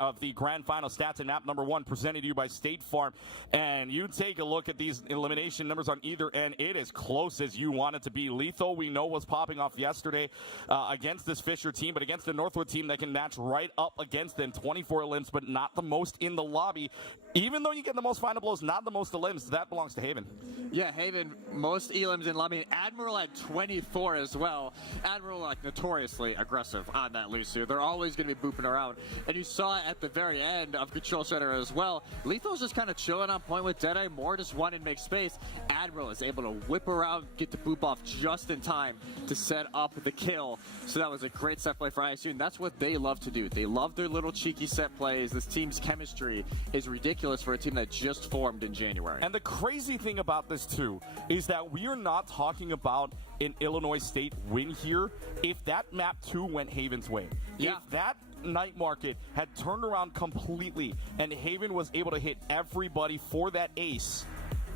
of the grand final stats and map number 1 presented to you by State Farm. And you take a look at these elimination numbers on either end. It is close as you want it to be. Lethal, we know, was popping off yesterday against this Fisher team, but against the Northwood team that can match right up against them. 24 elims, but not the most in the lobby. Even though you get the most final blows, not the most elims, that belongs to Haven. Yeah, Haven, most elims in lobby. Admiral at 24 as well. Admiral, like, notoriously aggressive on that Lucio. They're always going to be booping around. And you saw it at the very end of Control Center as well. Lethal's just kind of chilling on point with Deadeye. Moore just wanted to make space. Admiral is able to whip around, get the boop off just in time to set up the kill. So that was a great set play for ISU, and that's what they love to do. They love their little cheeky set plays. This team's chemistry is ridiculous for a team that just formed in January. And the crazy thing about this, too, is that we are not talking about an Illinois State win here. If that map 2 went Haven's way, Yeah. if that night market had turned around completely and Haven was able to hit everybody for that ace,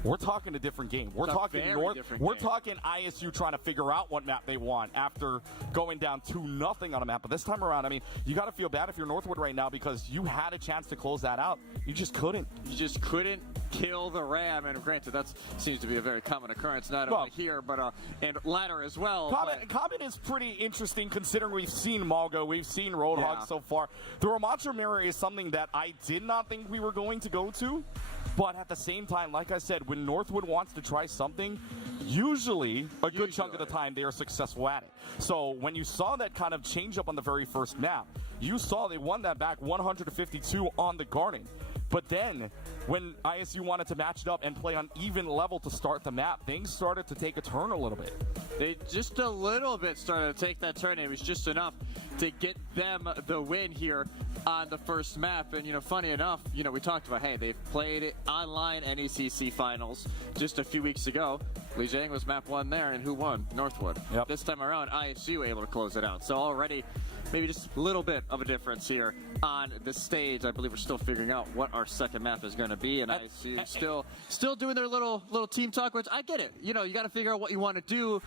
we're talking a different game. We're talking We're talking ISU trying to figure out what map they want after going down 2-0 on a map. But this time around, I mean, you got to feel bad if you're Northwood right now because you had a chance to close that out. You just couldn't. You just couldn't kill the Ram, and granted, that seems to be a very common occurrence, not only here, but and ladder as well. Common is pretty interesting considering we've seen Malgo, we've seen Roadhog so far. The Ramacho Mirror is something that I did not think we were going to go to, but at the same time, like I said, when Northwood wants to try something, usually a good chunk of the time they are successful at it. So when you saw that kind of change up on the very first map, you saw they won that back 100-52 on the Garden. But then, when ISU wanted to match it up and play on even level to start the map, things started to take a turn a little bit. They just a little bit started to take that turn. It was just enough to get them the win here on the first map. And, you know, funny enough, you know, we talked about, hey, they've played it online NECC finals just a few weeks ago. Lijiang was map 1 there, and who won? Northwood. Yep. This time around, ISU able to close it out. So already, maybe just a little bit of a difference here on the stage. I believe we're still figuring out what our second map is going to be, and ISU still doing their little team talk, which I get it. You know, you got to figure out what you want to do,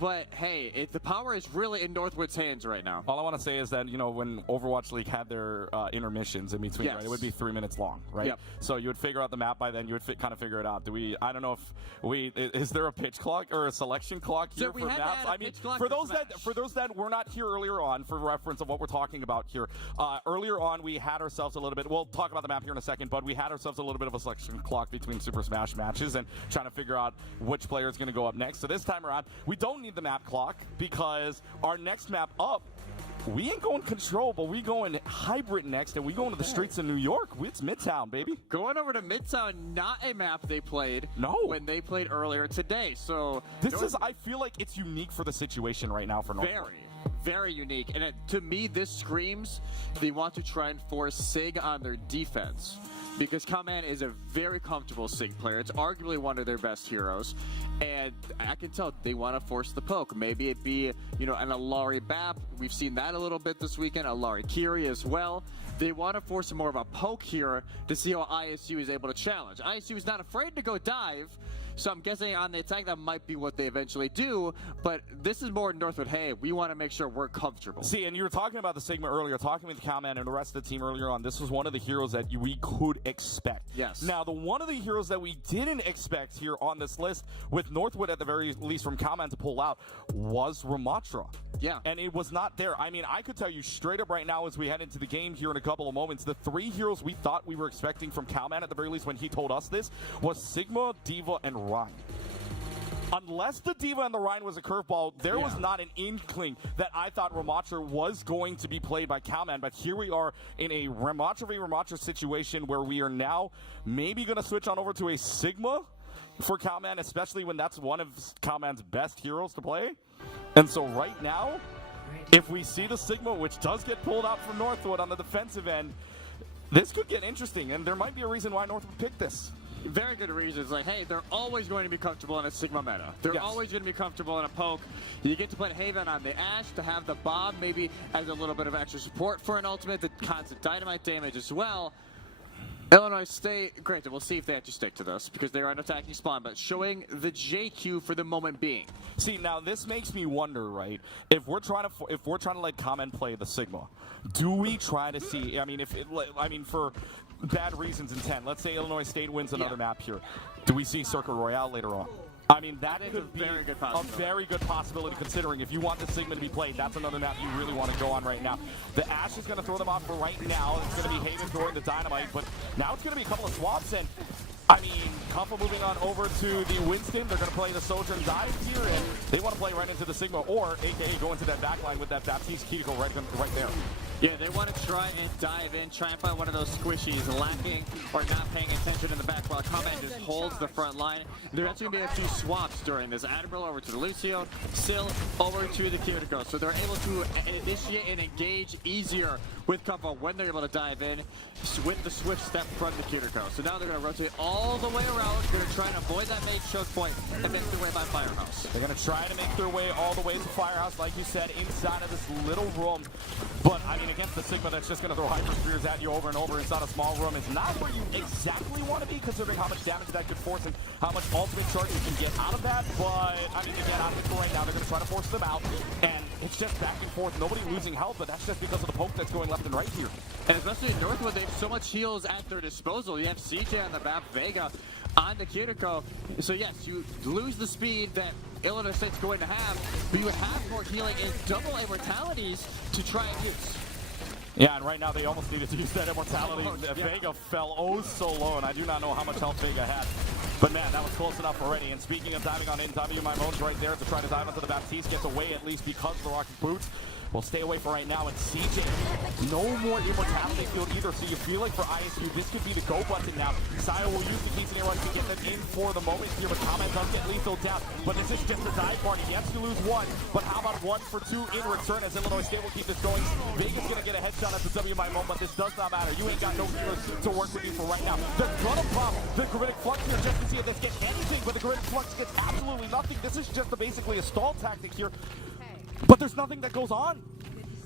but hey, the power is really in Northwood's hands right now. All I want to say is that, you know, when Overwatch League had their intermissions in between, right, it would be 3 minutes long, right? Yep. So you would figure out the map by then. You would kind of figure it out. I don't know if is there a pitch clock or a selection clock here for maps? I mean, for those that were not here earlier on, for reference of what we're talking about here, earlier on we had ourselves a little bit. We'll talk about the map here in a second, but we had ourselves a little bit of a selection clock between Super Smash matches and trying to figure out which player is going to go up next. So this time around, we don't need the map clock because our next map up, we ain't going control, but we going hybrid next, and we going to the streets of New York. It's Midtown, baby. Going over to Midtown, not a map they played when they played earlier today. So I feel like it's unique for the situation right now for Northwood. Very unique. And to me, this screams they want to try and force SIG on their defense. Because Kaman is a very comfortable SIG player. It's arguably one of their best heroes. And I can tell they want to force the poke. Maybe it be, you know, an Alari Bap. We've seen that a little bit this weekend. Alari Kiri as well. They want to force more of a poke here to see how ISU is able to challenge. ISU is not afraid to go dive. So I'm guessing on the attack that might be what they eventually do, but this is more Northwood, hey, we want to make sure we're comfortable. See, and you were talking about the Sigma earlier, talking with Cowman and the rest of the team earlier on. This was one of the heroes that we could expect. Yes. Now, one of the heroes that we didn't expect here on this list, with Northwood at the very least from Cowman to pull out, was Ramatra. Yeah. And it was not there. I mean, I could tell you straight up right now as we head into the game here in a couple of moments, the 3 heroes we thought we were expecting from Cowman at the very least when he told us this was Sigma, D.Va, and Ryan. Unless the D.Va and the Ryan was a curveball, there was not an inkling that I thought Ramatra was going to be played by Cowman. But here we are in a Ramatra v. Ramatra situation where we are now maybe going to switch on over to a Sigma for Cowman, especially when that's one of Cowman's best heroes to play. And so right now, if we see the Sigma, which does get pulled out from Northwood on the defensive end, this could get interesting, and there might be a reason why Northwood picked this. Very good reasons. Like, hey, they're always going to be comfortable in a Sigma meta. They're always going to be comfortable in a poke. You get to put Haven on the Ashe to have the Bob maybe as a little bit of extra support for an ultimate, the constant dynamite damage as well. Illinois State, granted, we'll see if they have to stick to this because they are an attacking spawn, but showing the JQ for the moment being. See, now this makes me wonder, right? If we're trying to let Cowman play the Sigma, do we try to see? I mean, for bad reasons intent. Let's say Illinois State wins another map here. Do we see Circuit Royale later on? I mean, that could be a very good possibility considering if you want the Sigma to be played, that's another map you really want to go on right now. The Ashe is going to throw them off for right now. It's going to be Haven throwing the Dynamite, but now it's going to be a couple of swaps, and I mean, Kufa moving on over to the Winston. They're going to play the Soldier and Dive here, and they want to play right into the Sigma, or AKA go into that backline with that Baptiste Key to go right there. Yeah, they want to try and dive in, try and find one of those squishies, lacking or not paying attention in the back while Cowman just holds the front line. There's actually going to be a few swaps during this. Admiral over to the Lucio, Sil over to the Kiriko. So they're able to initiate and engage easier with Kufa when they're able to dive in with the swift step from the Kiriko. So now they're going to rotate all the way around. They're going to try and avoid that main choke point and make their way by Firehouse. They're going to try to make their way all the way to Firehouse, like you said, inside of this little room. But, I mean, against the Sigma that's just going to throw Hyper Spears at you over and over inside a small room is not where you exactly want to be, considering how much damage that could force and how much ultimate charge you can get out of that. But, I mean, again, out of it for right now, they're going to try to force them out. And it's just back and forth. Nobody losing health, but that's just because of the poke that's going left and right here. And especially in Northwood, they have so much heals at their disposal. You have CJ on the map, Vega on the Kiriko. So yes, you lose the speed that Illinois State's going to have, but you have more healing and double immortalities to try and use. Yeah, and right now they almost needed to use that immortality. Vega fell oh so low, and I do not know how much health Vega had. But man, that was close enough already. And speaking of diving on in, W Mimone's right there to try to dive onto the Baptiste, gets away at least because of the rocket boots. We'll stay away for right now, and CJ, no more immortality field either, so you feel like for ISU, this could be the go button now. Saya will use the Quinceañera Rush to get them in for the moment here, but Cowman does get lethal down. But this is just a dive party. He has to lose one, but how about 1 for 2 in return as Illinois State will keep this going. Vegas going to get a headshot at the W Mimone, but this does not matter. You ain't got no heroes to work with you for right now. They're going to pop the Gravitic Flux here just to see if this gets anything, but the Gravitic Flux gets absolutely nothing. This is just basically a stall tactic here. But there's nothing that goes on.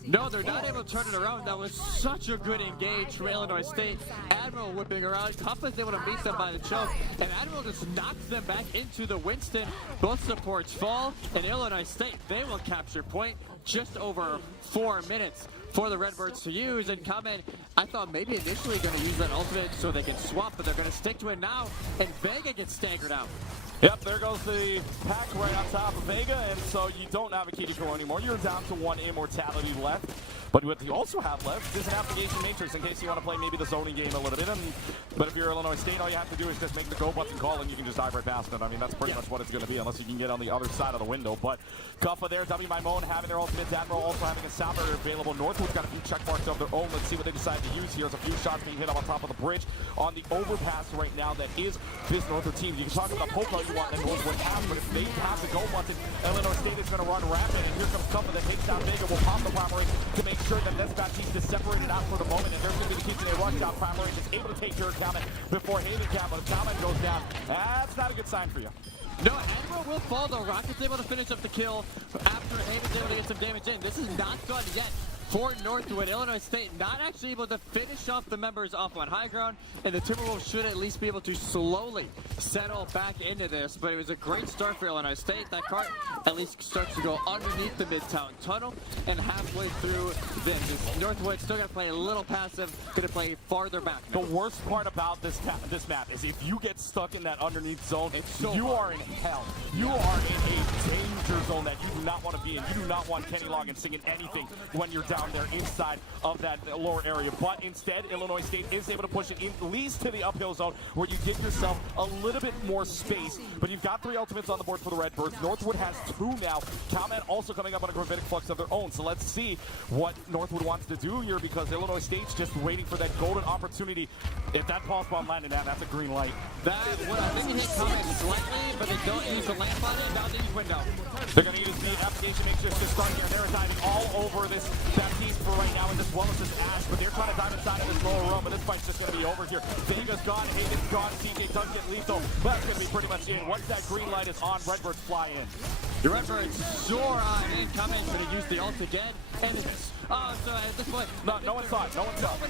No, they're not able to turn it around. That was such a good engage from Illinois State. Admiral whipping around. Kufa's able to meet them by the choke. And Admiral just knocks them back into the Winston. Both supports fall. And Illinois State, they will capture point just over 4 minutes for the Redbirds to use. And Cowman, I thought maybe initially going to use that ultimate so they can swap, but they're going to stick to it now. And Vega gets staggered out. Yep, there goes the pack right on top of Vega, and so you don't have a Kiriko anymore. You're down to 1 immortality left. But what you also have left is an application matrix in case you want to play maybe the zoning game a little bit. But if you're Illinois State, all you have to do is just make the go button call and you can just dive right past it. I mean, that's pretty much what it's going to be unless you can get on the other side of the window. But Kufa there, W Mimone having their ultimate, Admiral also having a sounder available. Northwood's got a few check marks of their own. Let's see what they decide to use here. There's a few shots being hit up on top of the bridge on the overpass right now that is this Northwood team. You can talk about poke all you want and Northwood has, but if they have the go button, Illinois State is going to run rapid, and here comes Kufa that takes down Vega. Will pop the Primaries to make sure that this Baptiste is separated out for the moment, and there's going to be the Quinceañera Rush down. Primaries is able to take care of Cowman before Haven can, but if Cowman goes down, that's not a good sign for you. No, Admiral will fall though. Rocket's able to finish up the kill after Haven's able to get some damage in. This is not done yet for Northwood. Illinois State not actually able to finish off the members off on high ground, and the Timberwolves should at least be able to slowly settle back into this. But it was a great start for Illinois State. That cart at least starts to go underneath the Midtown Tunnel, and halfway through this, Northwood still going to play a little passive, going to play farther back now. The worst part about this map is if you get stuck in that underneath zone, you are in hell. You are in a danger zone that you do not want to be in. You do not want Kenny Loggins singing anything when you're down there inside of that lower area. But instead, Illinois State is able to push it at least to the uphill zone where you give yourself a little bit more space. But you've got 3 ultimates on the board for the Redbirds. Northwood has 2 now. Calman also coming up on a gravitic flux of their own. So let's see what Northwood wants to do here, because Illinois State's just waiting for that golden opportunity. If that pulse bomb landed down, that's a green light. That, well, I think it hit Calman slightly, but they don't use the land body. Now they use window. They're going to use the application makeshift to start here. They're diving all over this Baptiste for right now, as well as this Ash, but they're trying to dive inside of this lower room, but this fight's just going to be over here. Vega's gone, Hayden's gone, CJ does get lethal, but that's going to be pretty much in. Once that green light is on, Redbirds fly in. The Redbirds soar on in. Calman's going to use the ult again, and this. Oh, so at this point, no one saw it. No one saw it.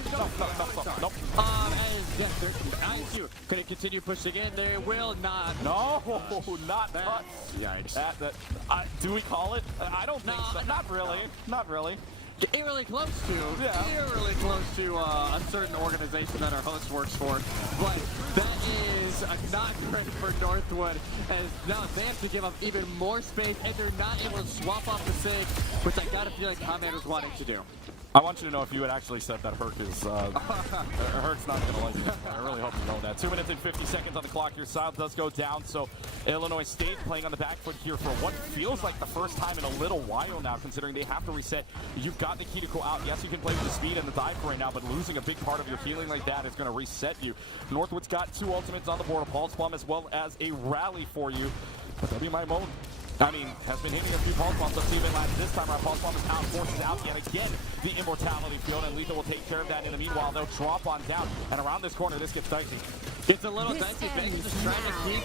Nope. ISU going to continue pushing in. They will not. No, not that. Yikes. Do we call it? I don't think so. Not really. Not really. Eerily close to a certain organization that our host works for, but that is not great for Northwood, as now they have to give up even more space, and they're not able to swap off the SIG, which I gotta feel like Calman was wanting to do. I want you to know if you had actually said that Herc is, Herc's not going to like it. I really hope you know that. 2 minutes and 50 seconds on the clock. Your side does go down, so Illinois State playing on the back foot here for what feels like the first time in a little while now, considering they have to reset. You've got the key to go out. Yes, you can play with the speed and the dive right now, but losing a big part of your healing like that is going to reset you. Northwood's got 2 ultimates on the board, a pulse bomb as well as a rally for you. But has been hitting a few pulse bombs. Let's see if it lands this time. Our pulse bomb is out, forces out yet again the immortality field, and Lethal will take care of that. In the meanwhile, they'll drop on down, and around this corner, this gets dicey. It's a little dicey. Vegas just trying to keep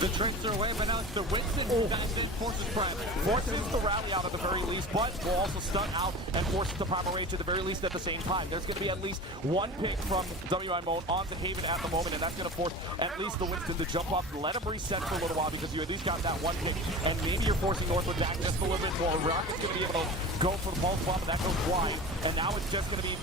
the trickster away, but now it's the Winston who dives in, forces Prime. Forces the rally out at the very least, but will also stun out and forces the Primal Rage at the very least at the same time. There's going to be at least 1 pick from WI Mode on the Haven at the moment, and that's going to force at least the Winston to jump off, let him reset for a little while, because you at least got that 1 pick, and maybe you're forcing Northwood back just a little bit more. Rocket's going to be able to go for the pulse bomb, and that goes wide, and now it's just going to be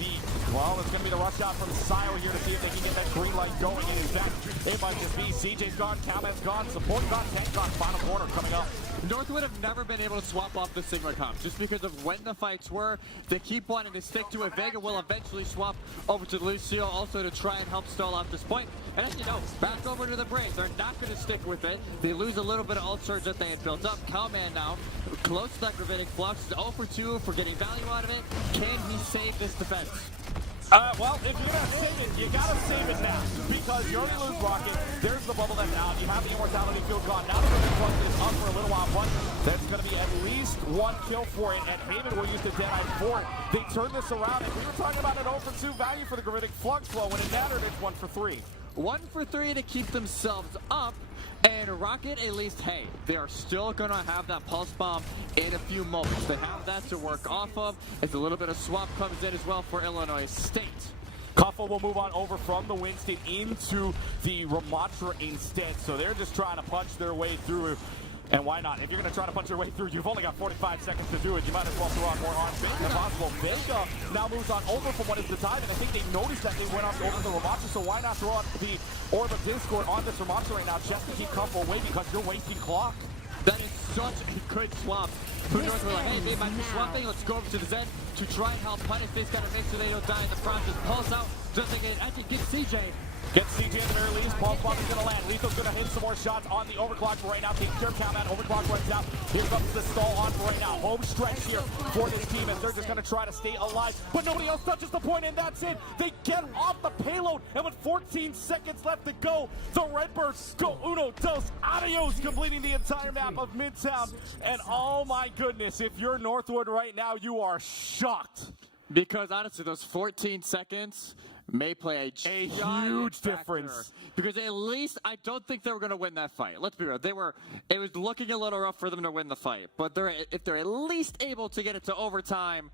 the rush out from Sile here to see if they can get that green light going. And in fact, it might just be CJ's gone, Calman's gone, support gone, Tank gone, final corner coming up. Northwood have never been able to swap off the Sigma comp just because of when the fights were. They keep wanting to stick to it. Vega will eventually swap over to Lucio also to try and help stall out this point. And as you know, back over to the Braves. They're not going to stick with it. They lose a little bit of ult surge that they had built up. Calman now, close to that gravitic flux, is 0 for 2 for getting value out of it. Can he save this defense? Well, if you're going to save it, you got to save it now, because you already lose Rocket. There's the bubble that's out. You have the immortality field gone. Now the gravitic flux is up for a little while, but there's going to be at least 1 kill for it, and Haven will use the Deadeye for it. They turn this around, and we were talking about an 0 for 2 value for the gravitic flux flow. When it mattered, it's 1 for 3. 1 for 3 to keep themselves up. And Rocket, at least, hey, they are still going to have that pulse bomb in a few moments. They have that to work off of, as a little bit of swap comes in as well for Illinois State. Kuffel will move on over from the Winston into the Ramatra instead, so they're just trying to punch their way through. And why not? If you're going to try to punch your way through, you've only got 45 seconds to do it. You might as well throw on more arms if possible. Vega now moves on over from what is the time, and I think they noticed that they went off over the Ramatra, so why not throw out the Orb of Discord on this Ramatra right now just to keep Kuffel away, because you're wasting clock. That is such a good swap. Who knows, we're like, hey, they might be swapping. Let's go over to the Zen to try and help punish. They've got to make sure they don't die in the process. Pulse out, doesn't get, I can get CJ. Get CJ at the very least. Pulse bomb is going to land. Lethal's going to hit some more shots on the overclock for right now. Taking care of Calman. Overclock runs out. Here comes the stall on for right now. Home stretch here for this team, as they're just going to try to stay alive. But nobody else touches the point, and that's it. They get off the payload, and with 14 seconds left to go, the Redbirds go uno, dos, adios, completing the entire map of Midtown. And oh my goodness, if you're Northwood right now, you are shocked. Because honestly, those 14 seconds may play a huge difference, because at least I don't think they were going to win that fight. Let's be real. It was looking a little rough for them to win the fight, but if they're at least able to get it to overtime,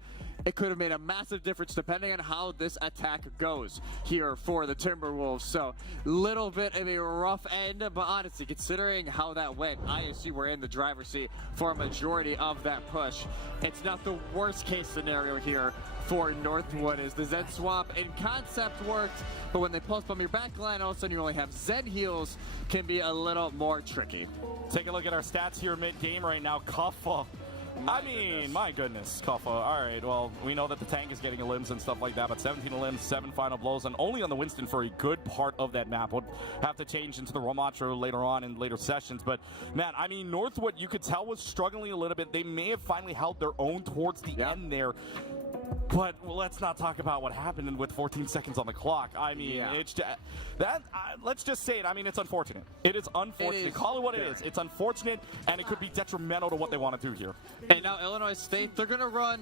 it could have made a massive difference depending on how this attack goes here for the Timberwolves. So little bit of a rough end, but honestly, considering how that went, ISU were in the driver's seat for a majority of that push. It's not the worst case scenario here for Northwood, as the Zen swap in concept worked, but when they post from your back line, all of a sudden you only have Zen heals, can be a little more tricky. Take a look at our stats here mid-game right now. Kuffa. My goodness, Kuffa. All right, well, we know that the tank is getting limbs and stuff like that, but 17 limbs, 7 final blows, and only on the Winston for a good part of that map. We'll have to change into the Romacho later on in later sessions, but man, Northwood, you could tell, was struggling a little bit. They may have finally held their own towards the end there. But let's not talk about what happened with 14 seconds on the clock. It's let's just say it. It's unfortunate. It is unfortunate. Call it what it is. It's unfortunate, and it could be detrimental to what they want to do here. And now Illinois State, they're going to run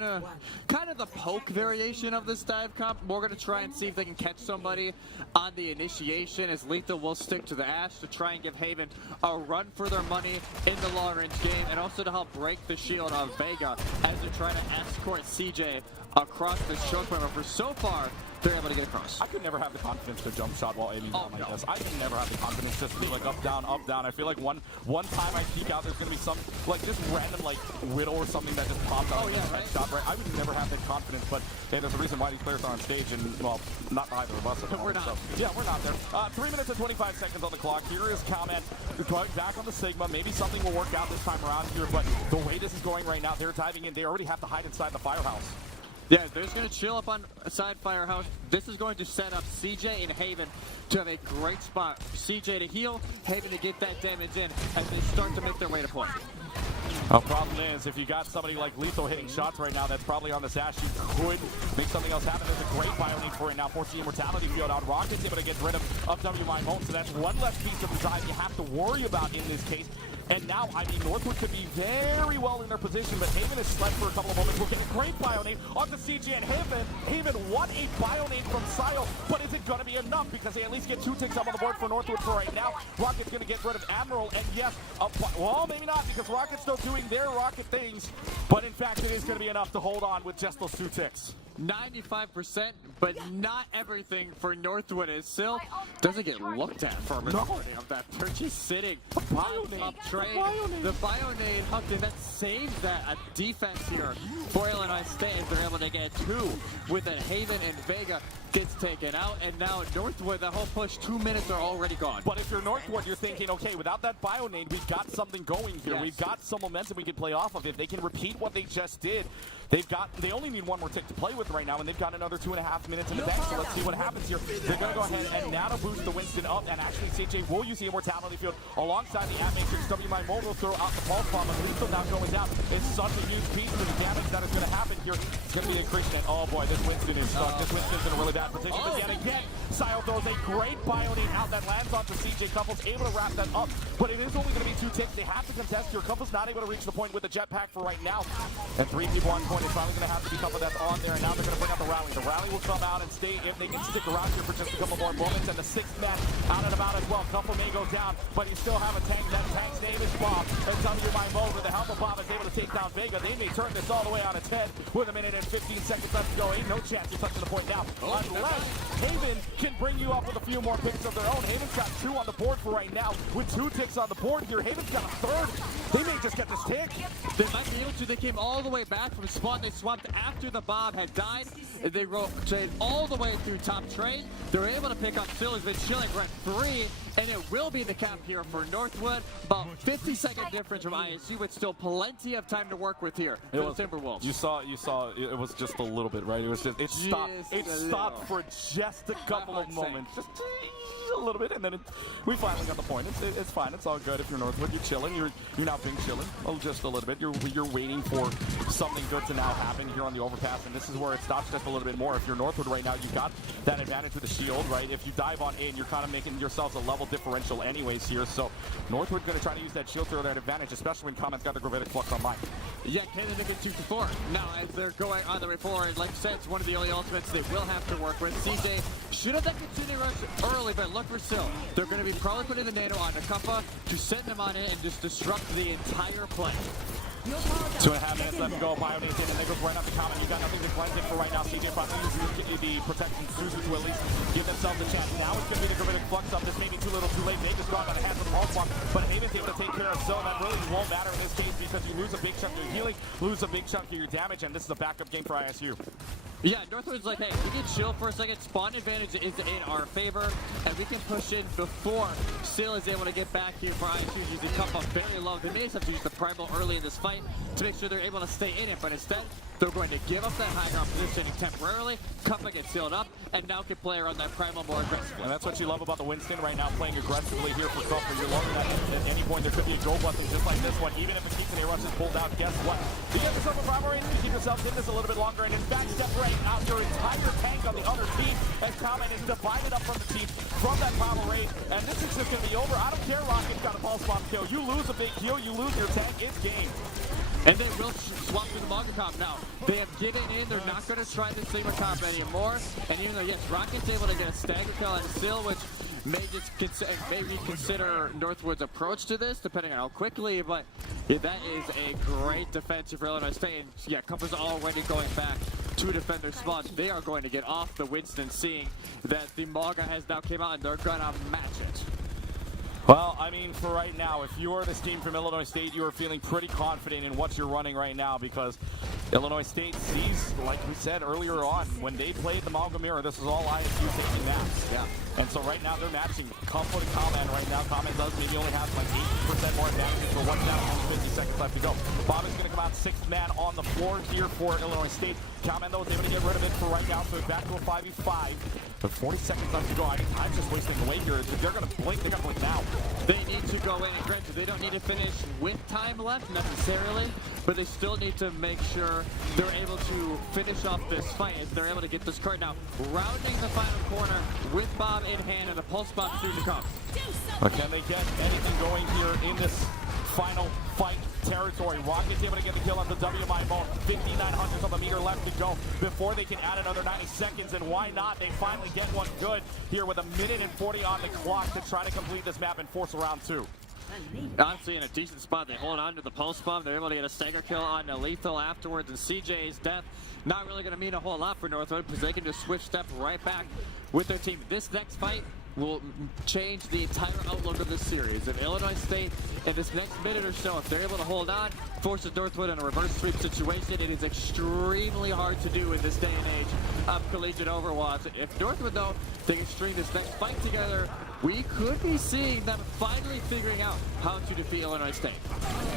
kind of the poke variation of this dive comp. We're going to try and see if they can catch somebody on the initiation, as Lethal will stick to the Ash to try and give Haven a run for their money in the long-range game, and also to help break the shield of Vega as they're trying to escort CJ across the choke point. For so far, they're able to get across. I could never have the confidence to jump shot while aiming down like this. I could never have the confidence just to be like up, down, up, down. I feel like one time I peek out, there's going to be some, like, just random, like, whittle or something that just pops out. Shot, right? I would never have that confidence, but hey, there's a reason why these players are on stage, and, well, not either of us. We're not. So, yeah, we're not there. 3 minutes and 25 seconds on the clock. Here is Comment going back on the Sigma. Maybe something will work out this time around here, but the way this is going right now, they're diving in. They already have to hide inside the firehouse. Yeah, they're just going to chill up on side Firehouse. This is going to set up CJ and Haven to have a great spot. CJ to heal, Haven to get that damage in as they start to make their way to point. The problem is, if you got somebody like Lethal hitting shots right now that's probably on this Ash, you could make something else happen. There's a great bio need for it now. Forcing Immortality field out. Rocket's able to get rid of WMI Molt, so that's one less piece of design you have to worry about in this case. And now, Northwood could be very well in their position, but Haven has slept for a couple of moments. We're getting a great Bionade onto CJ and Haven. Haven won a Bionade from Sile, but is it going to be enough? Because they at least get 2 ticks up on the board for Northwood for right now. Rocket's going to get rid of Admiral, and yes, well, maybe not, because Rocket's still doing their Rocket things, but in fact, it is going to be enough to hold on with just those 2 ticks. 95%, but not everything for Northwood. Is still doesn't get looked at for a majority of that. They're just sitting on top trade. The Bionade hooked in. That saves that defense here for Illinois State. They're able to get 2 with a Haven and Vega gets taken out, and now Northwood, the whole push, 2 minutes are already gone. But if you're Northwood, you're thinking, okay, without that Bionade, we've got something going here. Yes. We've got some momentum we can play off of. If they can repeat what they just did, they only need 1 more tick to play with right now, and they've got another 2.5 minutes in the bank, so let's see what happens here. They're going to go ahead and nano boost the Winston up, and actually CJ will use the Immortality field alongside the At Matrix. WMI Molt will throw out the pulse bomb, and Lethal now going down. It's such a huge piece for the damage that is going to happen here. It's going to be increasing it. Oh boy, this Winston is stuck. This Winston's in a really bad position, but yet again, Sile throws a great Bionade out that lands onto CJ. Couples able to wrap that up, but it is only going to be 2 ticks. They have to contest here. Couples not able to reach the point with the jetpack for right now, and 3 people on point. It's probably going to have to be Couple that's on there, and now they're going to bring out the Rally. The Rally will come out and stay if they can stick around here for just a couple more moments, and the 6th man out and about as well. Couple may go down, but you still have a tank. That tank's name is Bob, and WMI Molt with the help of Bob is able to take down Vega. They may turn this all the way on its head with 1 minute and 15 seconds left to go. Ain't no chance you're touching the point now, unless Haven can bring you up with a few more picks of their own. Haven's got 2 on the board for right now. With 2 ticks on the board here, Haven's got a 3rd. They may just get this tick. They might be able to. They came all the way back from the spot they swapped after the Bob had died. They rotated all the way through top trade. They're able to pick up Still has been chilling. We're at 3, and it will be the cap here for Northwood. About 50-second difference from ISU, with still plenty of time to work with here for the Timberwolves. You saw it was just a little bit, right? It was just, it stopped for just a couple of moments. Just a little bit, and then we finally got the point. It's fine. It's all good. If you're Northwood, you're chilling. You're not being chilling. Oh, just a little bit. You're waiting for something good to now happen here on the overpass, and this is where it stops just a little bit more. If you're Northwood right now, you've got that advantage with the shield, right? If you dive on in, you're kind of making yourselves a level differential anyways here. So Northwood's going to try to use that shield throw, that advantage, especially when Comment's got the Gravitic Flux online. Yeah, can they get 2-4? Now, as they're going on the way forward, like I said, it's one of the only ultimates they will have to work with. CJ should have that continue rush early, but look for Sil. They're going to be probably putting the nano on Nakuffa to send them on in and just disrupt the entire play. 2.5 minutes left to go. Bionis in, and they go right up the comment. You got nothing to cleanse it for right now. CJ finally uses the protection Suzu to at least give themselves a chance. Now it's going to be the dramatic flux up. This may be too little, too late. They just got on the hands of the ball swap, but Haven's able to take care of so that really won't matter in this case because you lose a big chunk of your healing, lose a big chunk of your damage, and this is a backup game for ISU. Yeah, Northwood's like, hey, we can chill for a second. Spawn advantage is in our favor, and we can push in before Still is able to get back here for ISU using Kuppa very low. They may have to use the Primal early in this fight to make sure they're able to stay in it, but instead, they're going to give up that high ground positioning temporarily. Kuppa gets sealed up, and now can play around that Primal more aggressively. And that's what you love about the Winston right now, playing aggressively here for Kuppa. You're loving that at any point there could be a go button just like this one. Even if the Kikane rush is pulled out, guess what? You get yourself a Primal range, you keep yourselves in this a little bit longer, and in fact, separating out your entire tank on the other team as Comment is divided up from the team from that Primal range. And this is just going to be over. I don't care, Rocket's got a pulse bomb kill. You lose a big heal, you lose your tank, it's game. And they will swap to the Manga Comp now. They have given in. They're not going to try the Sigma Comp anymore. And even though, yes, Rocket's able to get a stagger kill on Still, which may just maybe consider Northwood's approach to this, depending on how quickly. But yeah, that is a great defense for Illinois State. And yeah, Kuppa's already going back to defend their spots. They are going to get off the Winston, seeing that the Manga has now came out and they're going to match it. Well, I mean, for right now, if you are this team from Illinois State, you are feeling pretty confident in what you're running right now because Illinois State sees, like we said earlier on, when they played the Malga Mirror, this is all ISU taking maps. Yeah. And so right now they're matching Kuppa to Comment right now. Comment does maybe only have like 80% more advantage for one down, 50 seconds left to go. Bob is going to come out sixth man on the floor here for Illinois State. Comment, though, is able to get rid of it for right now, so back to a 5v5. But 40 seconds left to go. I mean, time's just wasting away here. If they're going to blink, they're going to blink now. They need to go in and granted, they don't need to finish with time left necessarily, but they still need to make sure they're able to finish off this fight if they're able to get this card now. Rounding the final corner with Bob in hand and a pulse bomb soon to come. But can they get anything going here in this final fight territory? Rocket's able to get the kill on the WMI ball. 5,900 on the meter left to go before they can add another 90 seconds. And why not? They finally get one good here with 1:40 on the clock to try to complete this map and force a round 2. Honestly, in a decent spot, they hold on to the pulse bomb. They're able to get a stagger kill on Lethal afterwards, and CJ's death not really going to mean a whole lot for Northwood because they can just switch step right back with their team. This next fight will change the entire outlook of this series. If Illinois State, in this next minute or so, if they're able to hold on, forces Northwood in a reverse sweep situation, it is extremely hard to do in this day and age of collegiate Overwatch. If Northwood, though, they can string this next fight together, we could be seeing them finally figuring out how to defeat Illinois State.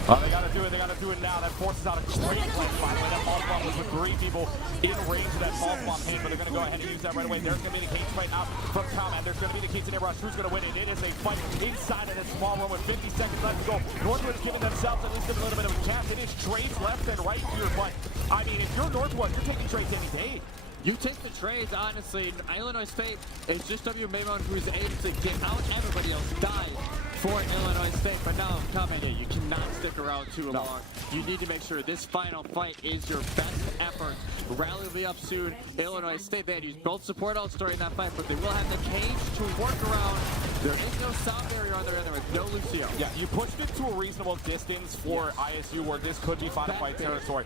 Well, they got to do it. They got to do it now. That forces out a great play. Finally, that pulse bomb was with 3 people in range of that pulse bomb hit, but they're going to go ahead and use that right away. There's going to be the cage fight out from Comment. There's going to be the Kikane rush. Who's going to win it? It is a fight inside of this small room with 50 seconds left to go. Northwood is giving themselves at least a little bit of a chance. It is trades left and right here, but I mean, if you're Northwood, you're taking trades any day. You take the trades, honestly. Illinois State is just WMAMON who's able to get out. Everybody else died for Illinois State, but now Comment, you cannot stick around too long. You need to make sure this final fight is your best effort. Rally will be up soon. Illinois State, they had used both support ults during that fight, but they will have the cage to work around. There is no sound barrier on their end. There is no Lucio. Yeah, you pushed it to a reasonable distance for ISU where this could be final fight territory.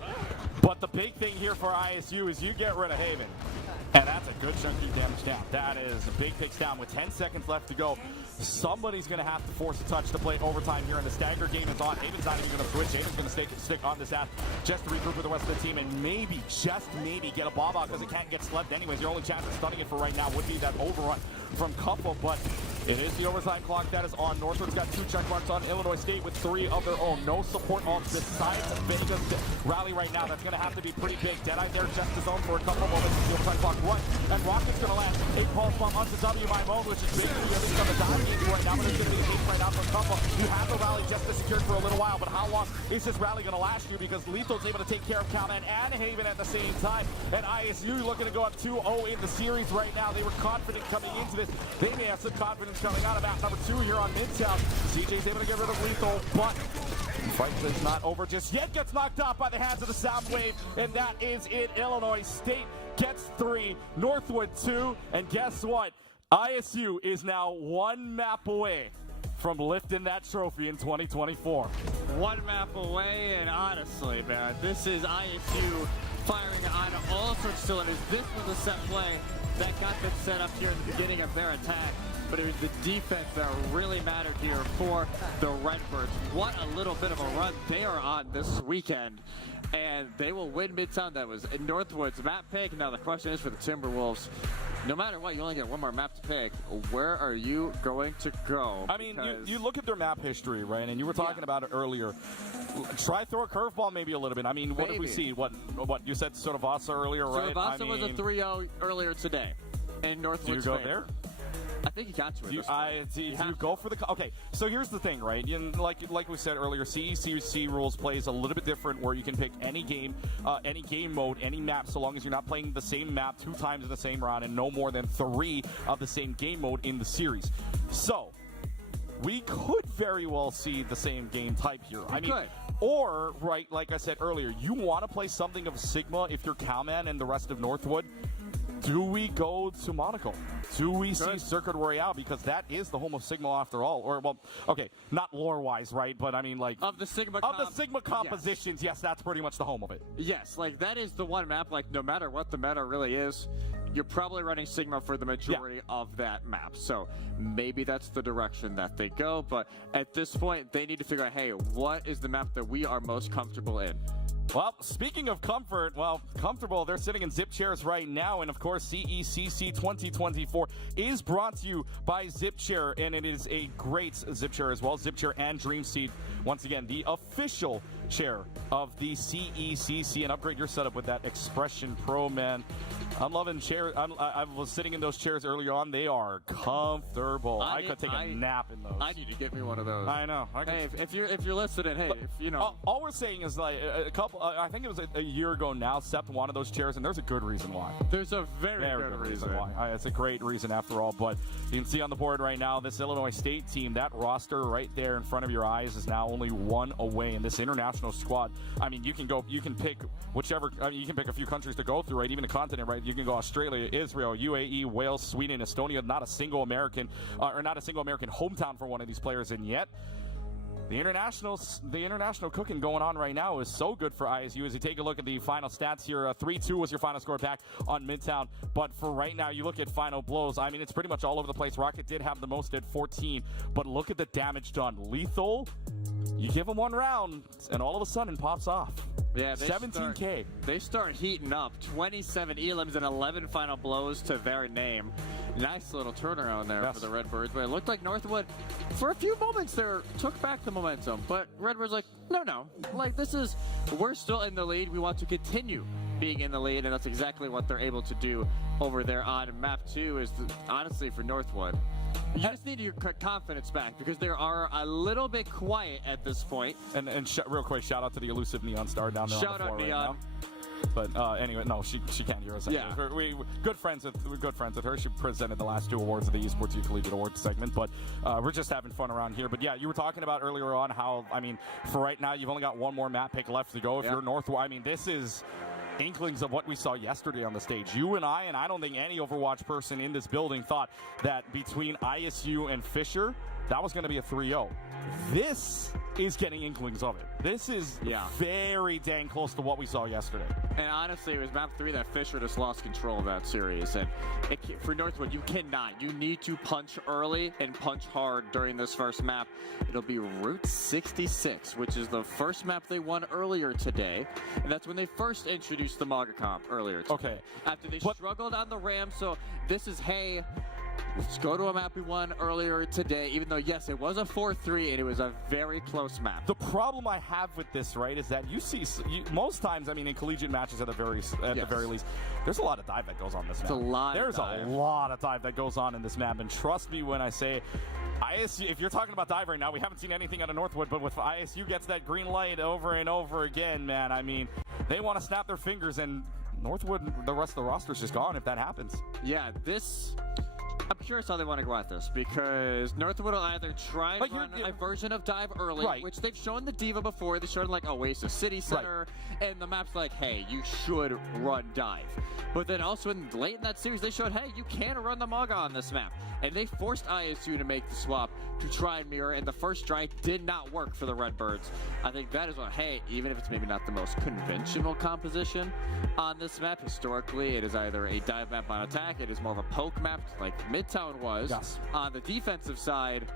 But the big thing here for ISU is you get rid of Haven. And that's a good chunky damage down. That is a big takes down with 10 seconds left to go. Somebody's going to have to force a touch to play overtime here, and the stagger game is on. Haven's not even going to switch. Haven's going to stick on this ass just to regroup with the rest of the team and maybe, just maybe, get a bomb out because it can't get slept anyways. Your only chance of stunning it for right now would be that overrun from Kuppa, but it is the overtime clock that is on. Northwood's got 2 check marks on Illinois State with 3 of their own. No support on besides Vega's rally right now. That's going to have to be pretty big. Deadeye there just his own for a couple moments. The overtime clock runs, and Rocket's going to land a pulse bomb onto WMI mode, which is big for you, at least on the diving into right now, but it's going to be a case right out from Kuppa. You have the rally just secured for a little while, but how long is this rally going to last you? Because Lethal's able to take care of Comment and Haven at the same time, and ISU looking to go up 2-0 in the series right now. They were confident coming into this. They may have some confidence coming out of map number 2 here on Midtown. CJ's able to get rid of Lethal, but the fight is not over just yet. Gets knocked off by the hands of the sound wave, and that is it. Illinois State gets 3, Northwood 2, and guess what? ISU is now 1 map away from lifting that trophy in 2024. One map away, and honestly, man, this is ISU firing on all sorts of cylinders. This was a set play that got them set up here in the beginning of their attack. But it was the defense that really mattered here for the Redbirds. What a little bit of a run they are on this weekend. And they will win Midtown. That was in Northwood's map pick. Now the question is for the Timberwolves, no matter what, you only get one more map to pick. Where are you going to go? I mean, you look at their map history, right? And you were talking about it earlier. Try throw a curveball maybe a little bit. I mean, what did we see? What you said Sodavasa earlier, right? Sodavasa was a 3-0 earlier today in Northwood's Do you go there? I think you got to. Do you go for the? Okay, so here's the thing, right? Like we said earlier, CECC rules plays a little bit different, where you can pick any game mode, any map, so long as you're not playing the same map 2 times in the same round and no more than 3 of the same game mode in the series. So we could very well see the same game type here. Or, right, like I said earlier, you want to play something of Sigma if you're Cowman and the rest of Northwood. Do we go to Monaco? Do we see Circuit Royale? Because that is the home of Sigma after all. Or, well, okay, not lore-wise, right? But, I mean, like... Of the Sigma compositions, yes, that's pretty much the home of it. Yes, like, that is the one map, like, no matter what the meta really is, you're probably running Sigma for the majority of that map. So maybe that's the direction that they go. But at this point, they need to figure out, hey, what is the map that we are most comfortable in? Well, speaking of comfort, comfortable, they're sitting in zip chairs right now. And, of course, CECC 2024 is brought to you by Zip Chair, and it is a great Zip Chair as well. Zip Chair and Dream Seat, once again, the official chair of the CECC. And upgrade your setup with that Expression Pro, man. I'm loving chairs. I was sitting in those chairs earlier on. They are comfortable. I could take a nap in those. I need to get me one of those. I know. Hey, if you're listening, hey, if you know. All we're saying is, like, a couple. I think it was a year ago now. Sept wanted those chairs, and there's a good reason why. There's a very good reason why. It's a great reason after all. But you can see on the board right now, this Illinois State team, that roster right there in front of your eyes is now only 1 away. And this international squad, I mean, you can pick whichever. I mean, you can pick a few countries to go through, right? Even a continent, right? You can go Australia, Israel, UAE, Wales, Sweden, Estonia. Not a single American hometown for one of these players, and yet. The international cooking going on right now is so good for ISU. As you take a look at the final stats here, 3-2 was your final score back on Midtown. But for right now, you look at final blows. I mean, it's pretty much all over the place. Rocket did have the most at 14, but look at the damage done. Lethal, you give him 1 round, and all of a sudden pops off. Yeah, 17K. They start heating up. 27 elims and 11 final blows to their name. Nice little turnaround there for the Redbirds. But it looked like Northwood, for a few moments there, took back the momentum. But Redbirds like, no. Like, we're still in the lead. We want to continue being in the lead, and that's exactly what they're able to do over there on map 2 is, honestly, for Northwood. You just need your confidence back because they are a little bit quiet at this point. And real quick, shout out to the elusive Neon Star down there on the floor right now. But anyway, no, she can't hear us. Yeah. We're good friends with her. She presented the last 2 awards of the EsportsU Collegiate Awards segment. But we're just having fun around here. But yeah, you were talking about earlier on how, I mean, for right now, you've only got 1 more map pick left to go. If you're Northwood, I mean, this is inklings of what we saw yesterday on the stage. You and I don't think any Overwatch person in this building thought that between ISU and Fisher, that was going to be a 3-0. This is getting inklings of it. This is very dang close to what we saw yesterday. And honestly, it was map 3 that Fisher just lost control of that series. And for Northwood, you cannot. You need to punch early and punch hard during this first map. It'll be Route 66, which is the first map they won earlier today. And that's when they first introduced the Maga comp earlier today. Okay. After they struggled on the Ram, so this is, hey, let's go to a map we won earlier today, even though, yes, it was a 4-3, and it was a very close map. The problem I have with this, right, is that you see, most times, I mean, in collegiate matches at the very least, there's a lot of dive that goes on this map. There's a lot of dive that goes on in this map, and trust me when I say, ISU, if you're talking about dive right now, we haven't seen anything out of Northwood, but with ISU gets that green light over and over again, man, I mean, they want to snap their fingers, and Northwood, the rest of the roster's just gone if that happens. Yeah, I'm curious how they want to go at this because Northwood will either try and run a version of dive early, which they've shown the Diva before. They showed like Oasis City Center, and the map's like, hey, you should run dive. But then also late in that series, they showed, hey, you can run the Maga on this map. And they forced ISU to make the swap to try and mirror, and the first strike did not work for the Redbirds. I think that is what, hey, even if it's maybe not the most conventional composition on this map, historically it is either a dive map on attack, it is more of a poke map like Midtown was. Yes. On the defensive side,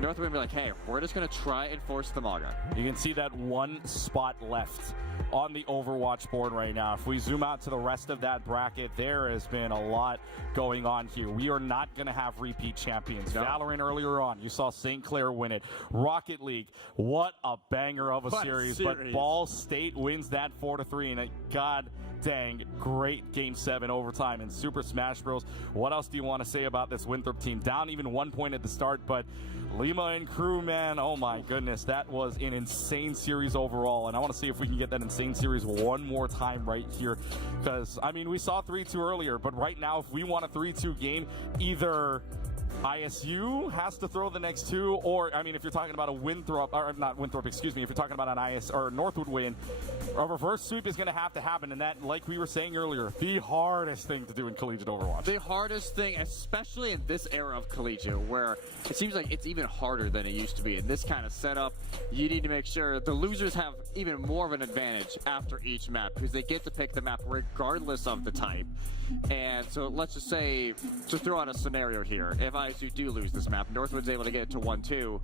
Northwood would be like, hey, we're just going to try and force the Maga. You can see that one spot left on the Overwatch board right now. If we zoom out to the rest of that bracket, there has been a lot going on here. We are not going to have repeat champions. No. Valorant earlier on, you saw St. Clair win it. Rocket League, what a banger of a series. But Ball State wins that 4-3, and god dang, great Game 7 overtime in Super Smash Bros. What else do you want to say about this Winthrop team? Down even 1 point at the start, but Lima and crew, man, oh my goodness, that was an insane series overall, and I want to see if we can get that insane series one more time right here, because, I mean, we saw 3-2 earlier, but right now, if we want a 3-2 game, either ISU has to throw the next two, or, I mean, if you're talking about a Winthrop, or not Winthrop, excuse me, if you're talking about an IS or Northwood win, a reverse sweep is going to have to happen, and that, like we were saying earlier, the hardest thing to do in collegiate Overwatch. The hardest thing, especially in this era of collegiate, where it seems like it's even harder than it used to be. In this kind of setup, you need to make sure the losers have even more of an advantage after each map, because they get to pick the map regardless of the type. And so let's just say, to throw out a scenario here, if ISU do lose this map, Northwood's able to get it to 1-2,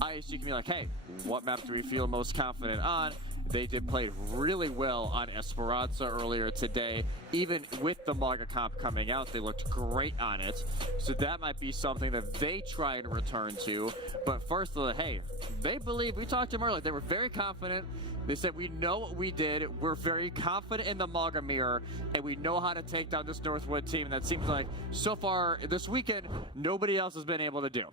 ISU can be like, hey, what map do we feel most confident on? They did play really well on Esperanza earlier today. Even with the Maga comp coming out, they looked great on it. So that might be something that they try and return to. But first, hey, they believe, we talked to them earlier, they were very confident. They said, we know what we did. We're very confident in the Maga mirror, and we know how to take down this Northwood team. And that seems like, so far this weekend, nobody else has been able to do.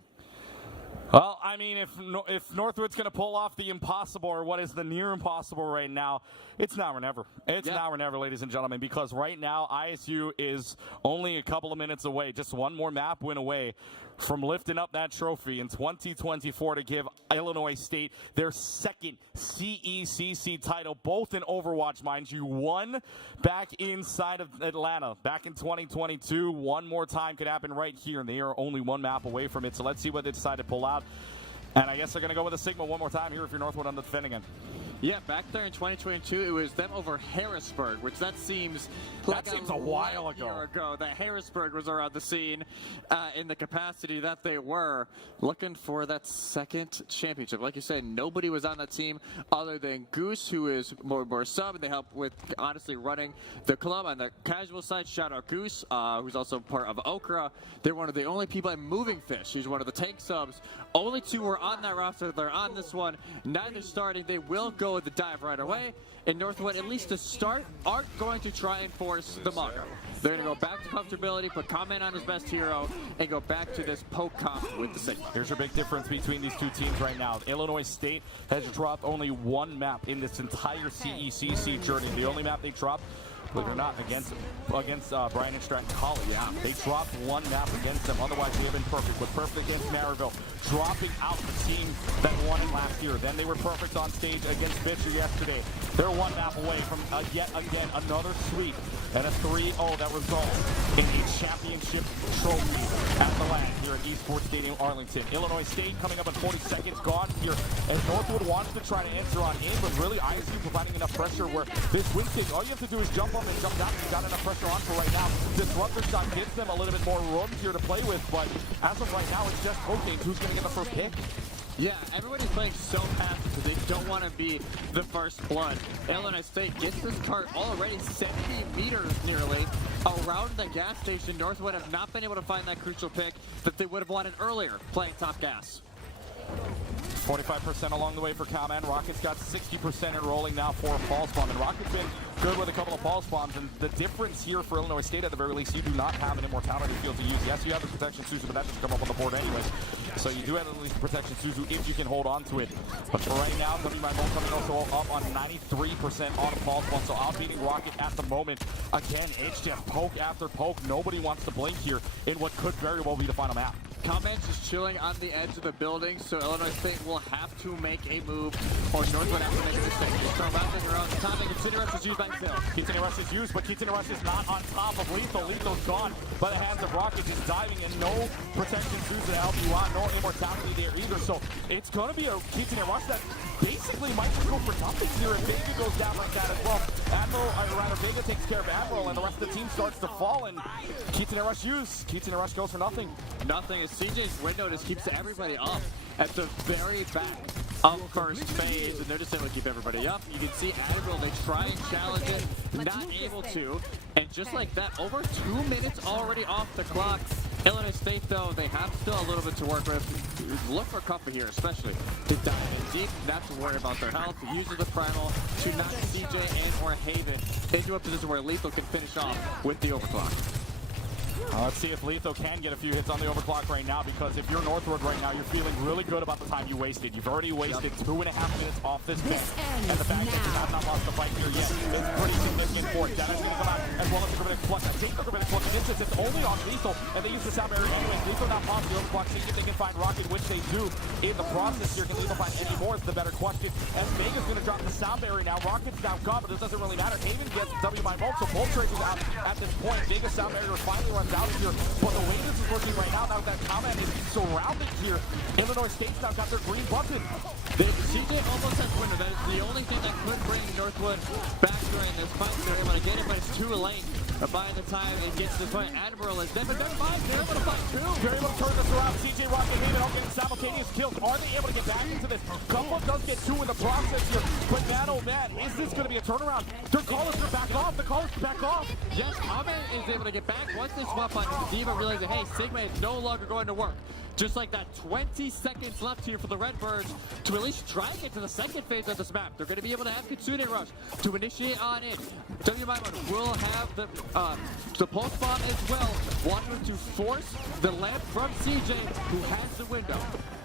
Well, I mean, if Northwood's going to pull off the impossible, or what is the near impossible right now, it's now or never. It's now or never, ladies and gentlemen, because right now ISU is only a couple of minutes away, just one more map win away from lifting up that trophy in 2024 to give Illinois State their second CECC title, both in Overwatch, mind you. One back inside of Atlanta back in 2022. One more time could happen right here, and they are only one map away from it. So let's see what they decide to pull out. And I guess they're going to go with a Sigma one more time here if you're Northwood on the defending end. Yeah, back there in 2022, it was them over Harrisburg, which that seems like a while ago. Year ago that Harrisburg was around the scene in the capacity that they were, looking for that second championship. Like you said, nobody was on that team other than Goose, who is more sub, and they help with honestly running the club on the casual side. Shout out Goose, who's also part of Okra. They're one of the only people in Moving Fish, who's one of the tank subs. Only two were on that roster. They're on this one. Neither starting. They will go with the dive right away. And Northwood, at least to start, aren't going to try and force the Maga. They're going to go back to comfortability, put comment on his best hero, and go back to this poke comp with the Sigma. Here's your big difference between these two teams right now. Illinois State has dropped only one map in this entire CECC journey. The only map they dropped, believe it or not, against Bryan and Stratton College. Yeah, they dropped one map against them. Otherwise, they have been perfect. With perfect against Maryville, dropping out the team that won it last year. Then they were perfect on stage against Fisher yesterday. They're one map away from yet again another sweep and a 3-0 that results in a championship trophy at the LAN here at Esports Stadium, Arlington. Illinois State coming up in 40 seconds, gone here, and Northwood wants to try to answer on aim, but really ISU providing enough pressure where this win thing, all you have to do is jump up and jump down. You've got enough pressure on for right now. Disruptor shot gives them a little bit more room here to play with, but as of right now, it's just poking. Who's going to get the first pick? Yeah, everybody's playing so fast because they don't want to be the first blood. Illinois State gets this cart already 70 meters nearly around the gas station. Northwood have not been able to find that crucial pick that they would have wanted earlier playing top gas. 45% along the way for Calman. Rocket's got 60% enrolling now for a pulse bomb, and Rocket's been good with a couple of pulse bombs, and the difference here for Illinois State at the very least, you do not have an immortality field to use. Yes, you have the protection Suzu, but that doesn't come up on the board anyways. So you do have at least protection Suzu if you can hold on to it. But for right now, coming also up on 93% on a pulse bomb, so outbeating Rocket at the moment. Again, it's just poke after poke. Nobody wants to blink here in what could very well be the final map. Comments just chilling on the edge of the building, so Illinois State will have to make a move, or Northwood has to make a decision. So wrapping around the time, Keaton Rush is used by Phil. Keaton Rush is used, but Keaton Rush is not on top of Lethal. Lethal's gone by the hands of Rocket, just diving in. No protection suits to help you out, no immortality there either. So it's going to be a Keaton Rush that basically might just go for something here if Vega goes down like that as well. Vega takes care of Admiral, and the rest of the team starts to fall, and Keaton Rush used. Keaton Rush goes for nothing. Nothing as CJ's window just keeps everybody up at the very back of first phase, and they're just able to keep everybody up. You can see Admiral, they try and challenge it, not able to, and just like that, over 2 minutes already off the clock. Illinois State, though, they have still a little bit to work with. Look for Cuppa here, especially to dive in deep, not to worry about their health. Uses the primal to knock CJ and or Haven into a position where Lethal can finish off with the overclock. Let's see if Lethal can get a few hits on the overclock right now, because if you're Northwood right now, you're feeling really good about the time you wasted. You've already wasted 2.5 minutes off this bench, and the fact that you have not lost the fight here yet is pretty significant for it. Dennis going to come out as well as the Gravitic Plus. I think the Gravitic Plus in this instance, it's only on Lethal, and they use the sound barrier anyway. Lethal not lost the overclock, see if they can find Rocket, which they do in the process here. Can Lethal find any more is the better question, as Vega's going to drop the sound barrier now. Rocket's now gone, but it doesn't really matter. Haven gets W by Volt, so Bolt Trade is out at this point. Vega's sound barrier finally runs out here, but the way this is working right now that comment is surrounded here, Illinois State's now got their green button. CJ almost has winner. That is the only thing that could bring Northwood back during this fight. They're able to get it, but it's too late. By the time it gets to the fight, Admiral is dead, but they're fine. They're able to fight too. They're able to turn this around. CJ Rocket Haven all getting simultaneous kills. Are they able to get back into this? Cuppa does get 2 in the process here, but man, oh man, is this going to be a turnaround? Their callers are back off. The callers are back off. Yes, Ame is able to get back. Once they swap on Diva realizes, hey, Sigma is no longer going to work. Just like that, 20 seconds left here for the Redbirds to at least try and get to the second phase of this map. They're going to be able to have Kitsune Rush to initiate on in. WMI1 will have the pulse bomb as well, wanting to force the lamp from CJ, who has the window.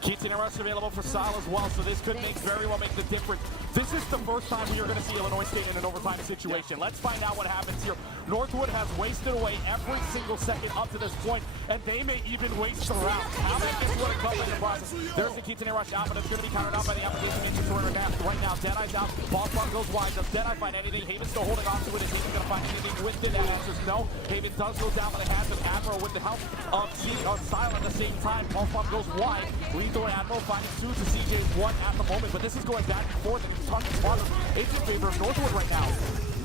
Keaton Rush available for Sal as well, so this could very well make the difference. This is the first time we are going to see Illinois State in an overtime situation. Let's find out what happens here. Northwood has wasted away every single second up to this point, and they may even waste the round. How many gets what it comes in the process? There's the Keaton Rush out, but it's going to be countered out by the application into right now. Deadeye's out. Ball bomb goes wide. Does Deadeye find anything? Haven's still holding on to it. Is Haven going to find anything with it? That answers no. Haven does go down by the hands of Admiral with the help of Silent at the same time. Ball bomb goes wide. Lethal and Admiral finding 2 to CJ's 1 at the moment, but this is going back and forth, and it's talking smarter. It's in favor of Northwood right now.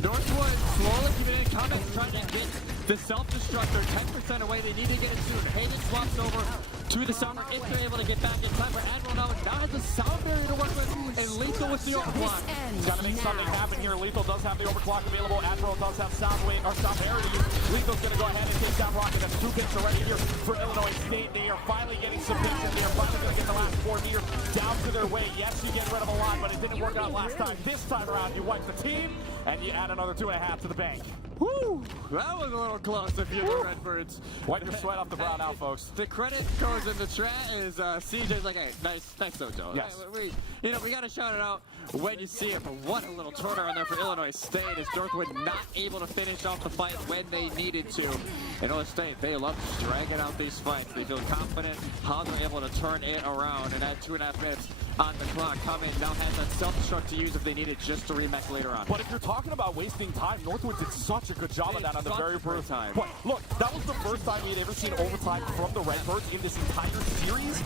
Northwood slowly giving in comments, trying to get the self-destructor 10% away. They need to get it soon. Hayden swaps over to the summer if they're able to get back in time. For Admiral now has a sound barrier to work with, and Lethal with the overclock. He's got to make something happen here. Lethal does have the overclock available. Admiral does have sound barrier to use. Lethal's going to go ahead and take down Rocket. That's 2 picks already here for Illinois State. They are finally getting some picks, and they are finally going to get the last 4 meters down to their way. Yes, you get rid of a lot, but it didn't work out last time. This time around, you wipe the team, and you add another 2.5 to the bank. Woo! That was a little close if you're the Redbirds. Wipe your sweat off the brow now, folks. The credit goes in the chat is CJ's like, hey, nice dojo. Yes. We got to shout it out when you see it, but what a little turnaround there for Illinois State as Northwood not able to finish off the fight when they needed to. Illinois State, they love dragging out these fights. They feel confident how they're able to turn it around, and add 2.5 minutes on the clock. Cummins now has that self-destruct to use if they need it just to remech later on. But if you're talking about wasting time, Northwood did such a good job of that on the very first time. But look, that was the first time we had ever seen overtime from the Redbirds in this entire series.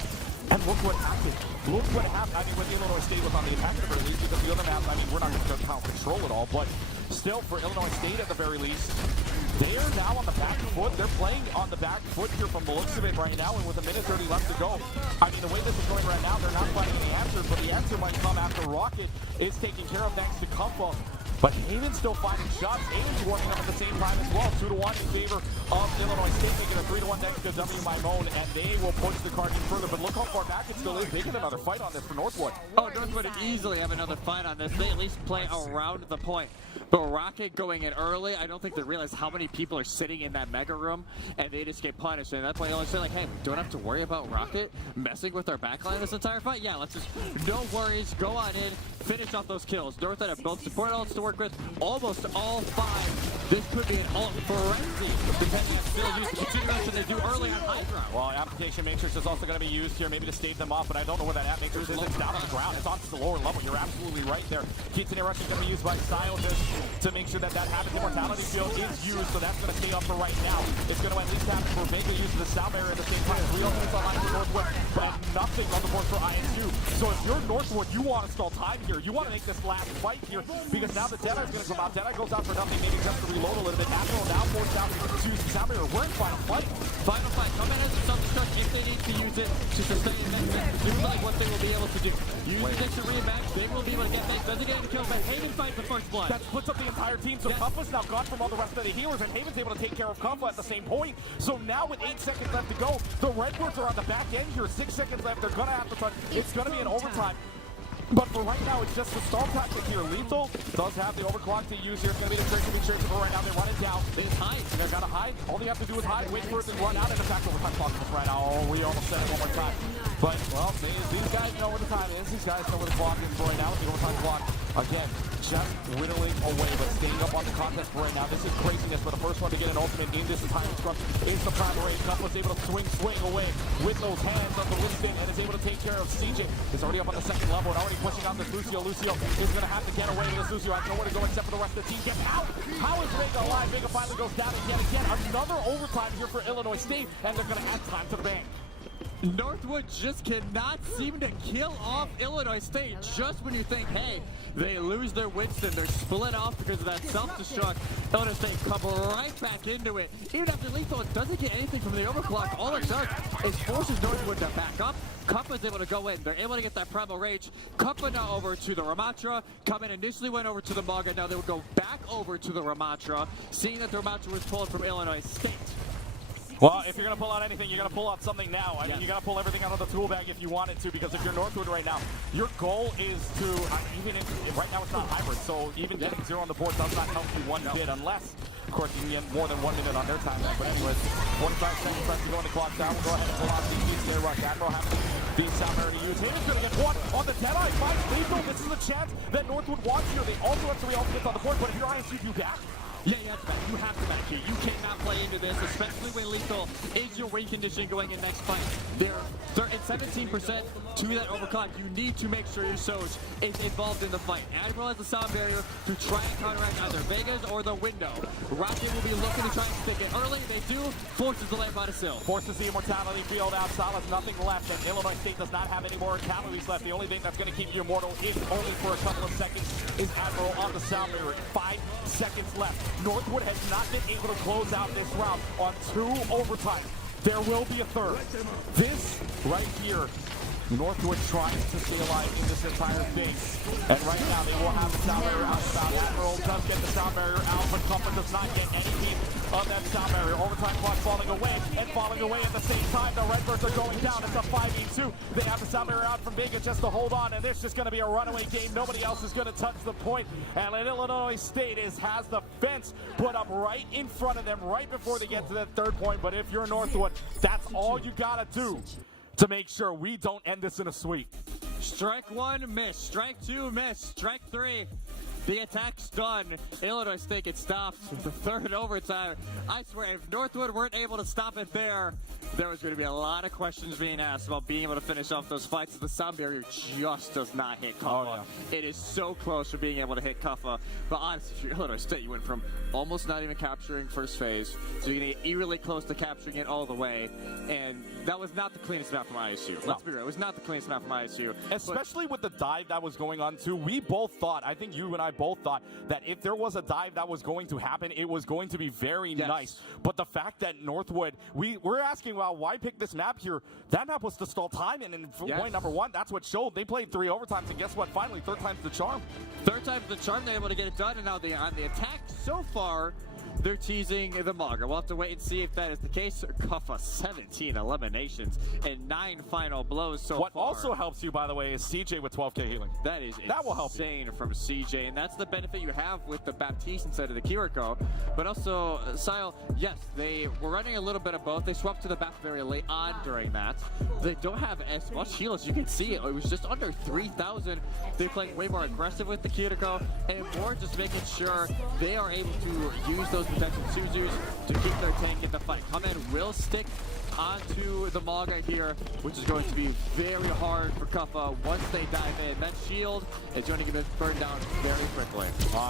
And look what happened. Look what happened. I mean, when Illinois State was on the attack at the very least, because the other map, I mean, we're not going to count control at all, but still, for Illinois State at the very least, they are now on the back foot. They're playing on the back foot here from the looks of it right now, and with 1:30 left to go. I mean, the way this is going right now, they're not finding the answers, but the answer might come after Rocket is taken care of thanks to Cuppa. But Haven's still finding shots. Haven's warming up at the same time as well. 2-1 in favor of Illinois State, making a 3-1 thanks to WMI1, and they will push the card further. But look how far back it still is. They get another fight on this for Northwood. Oh, Northwood easily have another fight on this. They at least play around the point. But Rocket going in early, I don't think they realize how many people are sitting in that mega room, and they just get punished. And that's why Illinois State like, hey, don't have to worry about Rocket messing with our backline this entire fight. Yeah, let's just, no worries, go on in, finish off those kills. Northwood have both support ults to work with, almost all 5 this could be an alt frenzy, depending on still use the continuation they do early on high ground. Well, application matrix is also going to be used here, maybe to stave them off, but I don't know where that app matrix is. It's down on the ground. It's on to the lower level. You're absolutely right there. Kitsune Rush is going to be used by Scientist to make sure that that happens. Immortality field is used, so that's going to stay up for right now. It's going to at least happen for Vega using the sound barrier at the same time. 3 ultimates online for Northwood, but nothing on the board for ISU. So if you're Northwood, you want to stall time here. You want to make this last fight here, because now the Deadeye is going to come out. Deadeye goes out for nothing, maybe just to reload a little bit. Admiral now forced out to use the sound barrier. We're in final fight. Final fight. Come in as a self-destruct if they need to use it to sustain investment. Seems like what they will be able to do. Use the extra rematch. They will be able to get back. Doesn't get any kills, but Haven fights the first blood. That splits up the entire team, so Kumpa's now gone from all the rest of the healers, and Haven's able to take care of Kumpa at the same point. So now with 8 seconds left to go, the Redbirds are on the back end here. 6 seconds left. They're going to have to touch. It's going to be an overtime. But for right now, it's just the stall tactic here. Lethal does have the overclock to use here. It's going to be the trick to be sure for right now. They're running down. They hide. They're going to hide. All they have to do is hide, wait for it, and run out. And in fact, overtime clock is right now. Oh, we almost said it one more time. But, well, these guys know where the time is. These guys know where the clock is right now. The overtime clock, again, just whittling away, but staying up on the contest for right now. This is craziness, but the first one to get an ultimate in this entire scrum is the primary. Kumpa's able to swing away with those hands on the wingspan and is able to take care of CJ. He's already up on the second level and already pushing on this Lucio. Lucio is going to have to get away with this. Lucio has nowhere to go except for the rest of the team. Get out! How is Vega alive? Vega finally goes down again. Another overtime here for Illinois State, and they're going to add time to the bank. Northwood just cannot seem to kill off Illinois State just when you think, hey, they lose their Winston, they're split off because of that self-destruct. Illinois State come right back into it. Even after lethal, it doesn't get anything from the overclock. All it does is forces Northwood to back up. Kumpa's able to go in. They're able to get that primal rage. Kumpa now over to the Ramatra. Come in initially went over to the Maga. Now they would go back over to the Ramatra, seeing that the Ramatra was pulled from Illinois State. Well, if you're going to pull out anything, you're going to pull out something now. I mean, you got to pull everything out of the tool bag if you wanted to, because if you're Northwood right now, your goal is to, even if, right now it's not hybrid, so even getting 0 on the board does not help you one bit, unless, of course, you can get more than 1 minute on their time. But anyways, 45 seconds left to go on the clock down. We'll go ahead and pull out the EsportsU rush. Admiral has the sound barrier to use. Haven's going to get one on the Deadeye. Finds lethal. This is a chance that Northwood wants here. They also have 3 ultimates on the board, but if you're ISU, you back. Yeah, you have to back here. You cannot play into this, especially when lethal is your win condition going in next fight. They're at 17% to that overclock. You need to make sure your Soj is involved in the fight. Admiral has the sound barrier to try and counteract either Vegas or the window. Rocket will be looking to try and stick it early. They do, forces the land by the sill. Forces the immortality field out. Solid, nothing left, and Illinois State does not have any more calories left. The only thing that's going to keep you immortal, if only for a couple of seconds, is Admiral on the sound barrier. 5 seconds left. Northwood has not been able to close out this round on 2 overtime. There will be a third. This right here, Northwood trying to stay alive in this entire thing. And right now they will have the sound barrier outbound. Admiral does get the sound barrier out, but Kumpa does not get anything of that sound barrier. Overtime clock falling away and falling away at the same time. The Redbirds are going down. It's a 5v2. They have the sound barrier out from Vega just to hold on, and this is going to be a runaway game. Nobody else is going to touch the point. And Illinois State has the fence put up right in front of them right before they get to that third point. But if you're Northwood, that's all you got to do to make sure we don't end this in a sweep. Strike 1, miss. Strike 2, miss. Strike 3. The attack's done. Illinois State gets stopped with the third overtime. I swear, if Northwood weren't able to stop it there was going to be a lot of questions being asked about being able to finish off those fights. The sound barrier just does not hit Kuffa. Oh, yeah. It is so close for being able to hit Kuffa. But honestly, if you're Illinois State, you went from almost not even capturing first phase to getting it eerily close to capturing it all the way. And that was not the cleanest map from ISU. Let's be real. It was not the cleanest map from ISU. Especially with the dive that was going on, too. We both thought, I think you and I both thought, that if there was a dive that was going to happen, it was going to be very nice. But the fact that Northwood, we're asking, well, why pick this map here? That map was to stall time, and in point number 1, that's what showed. They played 3 overtimes, and guess what? Finally, third time's the charm. Third time's the charm. They're able to get it done, and now on the attack so far, they're teasing the Mauger. We'll have to wait and see if that is the case. Kuffa 17 eliminations and 9 final blows so what far. also helps you, by the way, is CJ with 12k healing. That is that will help insane from CJ, and that's the benefit you have with the Baptiste instead of the Kiriko. But also, Sile, yes, they were running a little bit of both. They swapped to the Bap very late on during that. They don't have as much heal as you can see. It was just under 3,000. They're playing way more aggressive with the Kiriko and more just making sure they are able to use those potential Suzus to keep their tank in the fight. Comment will stick onto the Mauga here, which is going to be very hard for Kuffa once they dive in. That shield is going to get burned down very quickly.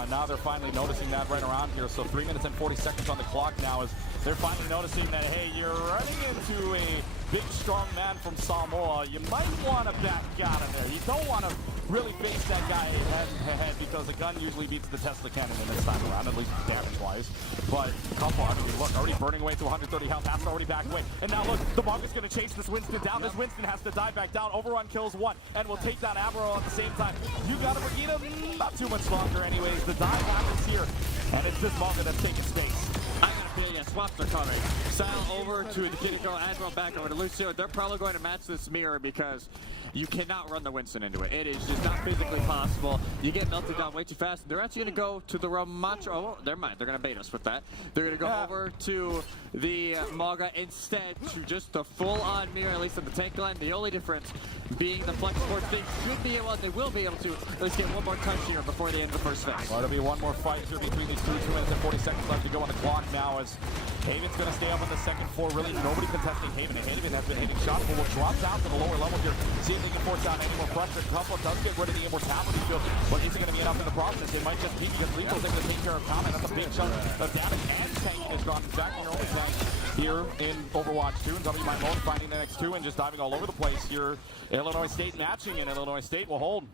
Now they're finally noticing that right around here. So 3 minutes and 40 seconds on the clock now as they're finally noticing that, hey, you're running into a big, strong man from Samoa. You might want to back out of there. You don't want to really face that guy head because the gun usually beats the Tesla cannon in this time around, at least damage-wise. But Kuffa, I mean, look, already burning away to 130 health. That's already back away. And now look, the Mauga's going to chase this Winston down. This Winston has to dive back down. Overrun kills 1, and will take down Admiral at the same time. You got to forget him. Not too much longer anyways. The dive happens here, and it's this Mauga that's taking space. I got a feeling, yeah, swaps are coming. Sile over to the Kiriko, Admiral back over to Lucio. They're probably going to match this mirror because you cannot run the Winston into it. It is just not physically possible. You get melted down way too fast. They're actually going to go to the Ramacho. Oh, never mind. They're going to bait us with that. They're going to go over to the Mauga instead to just the full-on mirror, at least on the tank line. The only difference being the Flex Sports, they should be able, they will be able to at least get one more touch here before the end of the first phase. Well, there'll be one more fight here between these 2 minutes and 40 seconds left to go on the clock now as Haven's going to stay up on the second floor. Really nobody contesting Haven. And Haven has been hitting shots, but will drop down to the lower level here. See if they can force down any more pressure. Kuffa does get rid of the immortality field, but is it going to be enough in the process? They might just keep because Lethal's able to take care of Comment. That's a big chunk of damage, and tanking is gone. Exactly your only tank here in Overwatch 2. And W My Mode finding the next 2 and just diving all over the place here. Illinois State matching, and Illinois State will hold.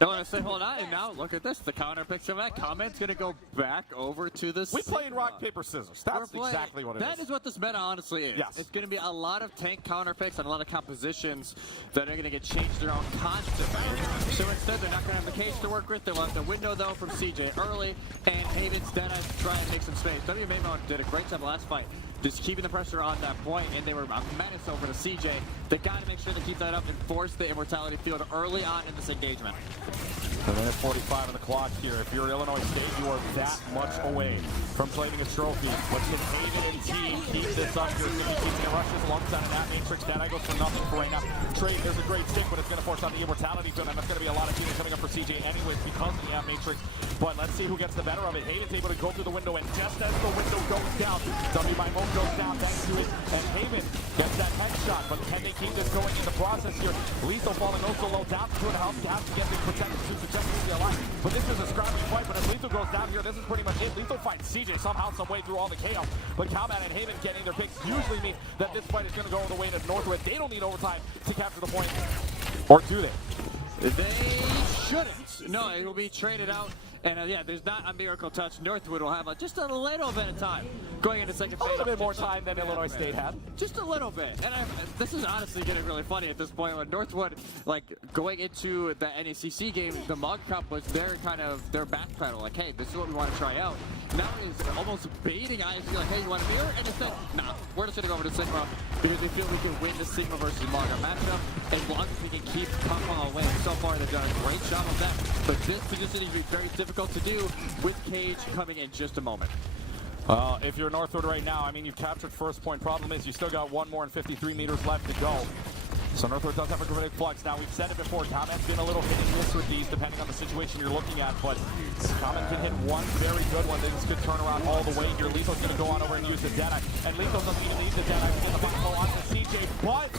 Illinois State hold on, and now look at this. The counter picks him back. Comment's going to go back over to the We played rock, paper, scissors. That's exactly what it is. That is what this meta honestly is. Yes. It's going to be a lot of tank counter picks and a lot of compositions that are going to get changed around constantly. So instead, they're not going to have the cage to work with. They'll have the window, though, from CJ early, and Haven's then has to try and make some space. W Maymon did a great job last fight, just keeping the pressure on that point, and they were a menace over to CJ. They got to make sure to keep that up and force the immortality field early on in this engagement. A minute 45 on the clock here. If you're Illinois State, you are that much away from claiming a trophy. But can Haven and team keep this up here? It's going to be keeping the rushes alongside of that matrix. That goes for nothing for right now. Trade, there's a great stick, but it's going to force out the immortality field, and that's going to be a lot of teaming coming up for CJ anyways because of the matrix. But let's see who gets the better of it. Haven's able to go through the window, and just as the window goes down, W My Mode goes down thanks to it, and Haven gets that headshot. But can they keep this going in the process here? Lethal falling also low down to 2.5. Has to get the protected to suggest the alive. But this is a scrappy fight, but if Lethal goes down here, this is pretty much it. Lethal fights CJ somehow, some way through all the chaos. But Calman and Haven getting their picks usually mean that this fight is going to go the way of Northwood. They don't need overtime to capture the point. Or do they? They shouldn't. No, it will be traded out. And yeah, there's not a miracle touch. Northwood will have just a little bit of time going into second phase. A little bit more time than Illinois State had. Just a little bit. And this is honestly getting really funny at this point when Northwood, like going into the NECC game, the Mug Cup was their kind of their backpedal. Like, hey, this is what we want to try out. Now he's almost baiting ISC like, hey, you want a mirror? And instead, nah, we're just going to go over to Sigma because we feel we can win the Sigma versus Maga matchup as long as we can keep Kuffa away. So far, they've done a great job of that. But this position is very difficult to do with Cage coming in just a moment. Well, if you're Northwood right now, I mean, you've captured first point. Problem is you still got 1 more and 53 meters left to go. So Northwood does have a great flux. Now, we've said it before, Comment's been a little hit and miss with these, depending on the situation you're looking at, but Comment can hit one very good one. This could turn around all the way here. Lethal's going to go on over and use the Deadeye, and Lethal doesn't even need the Deadeye to get the final on to CJ, but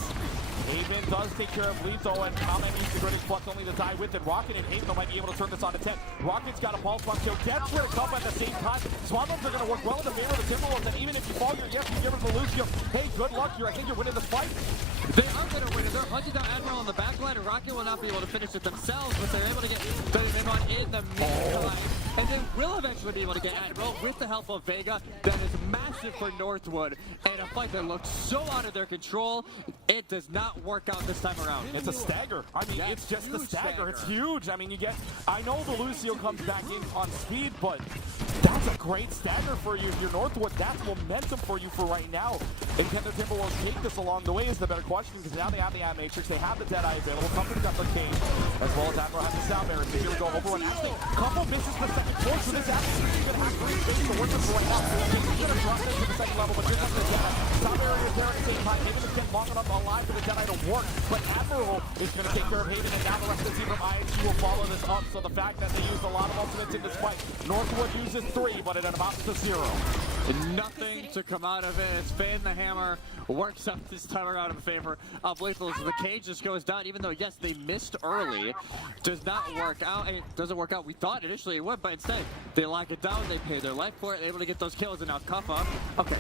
Haven does take care of Lethal, and Comment needs the greatest flux only to die with it. Rocket and Haven might be able to turn this on to 10. Rocket's got a pulse punch kill, gets rid of Kuffa at the same time. Swaddlers are going to work well in the favor of the Timberwolves, and even if you fall here, yes, you give it to Lucio. Hey, good luck here. I think you're winning this fight. They are going to win it. They're hunting down Admiral on the back line, and Rocket will not be able to finish it themselves, but they're able to get Mimon in the meantime. And they will eventually be able to get Admiral with the help of Vega. That is massive for Northwood. And a fight that looked so out of their control, it does not work out this time around. It's a stagger. I mean, it's just a stagger. It's huge. I mean, I know the Lucio comes back in on speed, but That's a great stagger for you. If you're Northwood, that's momentum for you for right now. And can the Timberwolves take this along the way is the better question, because now they have the Ad Matrix, they have the Deadeye available, Company got the Cage, as well as Admiral has the Sound Barrier. So here we go, Overwatch. Actually, Couple misses the second floor, so this actually is going to have free space to work with for right now. He's going to drop this to the second level, but here's the Deadeye. Sound Barrier is there at the same time. Haven is getting long enough alive for the Deadeye to work, but Admiral is going to take care of Haven, and now the rest of the team from ISU will follow this up. So the fact that they used a lot of ultimates in this fight, Northwood uses 3, but it amounts to 0. Nothing to come out of it. It's Fan the Hammer works up this time around in favor of Lethal. So the Cage just goes down, even though, yes, they missed early. Does not work out. It doesn't work out. We thought initially it would, but instead they lock it down. They pay their life for it, able to get those kills, and now Kuffa. Okay,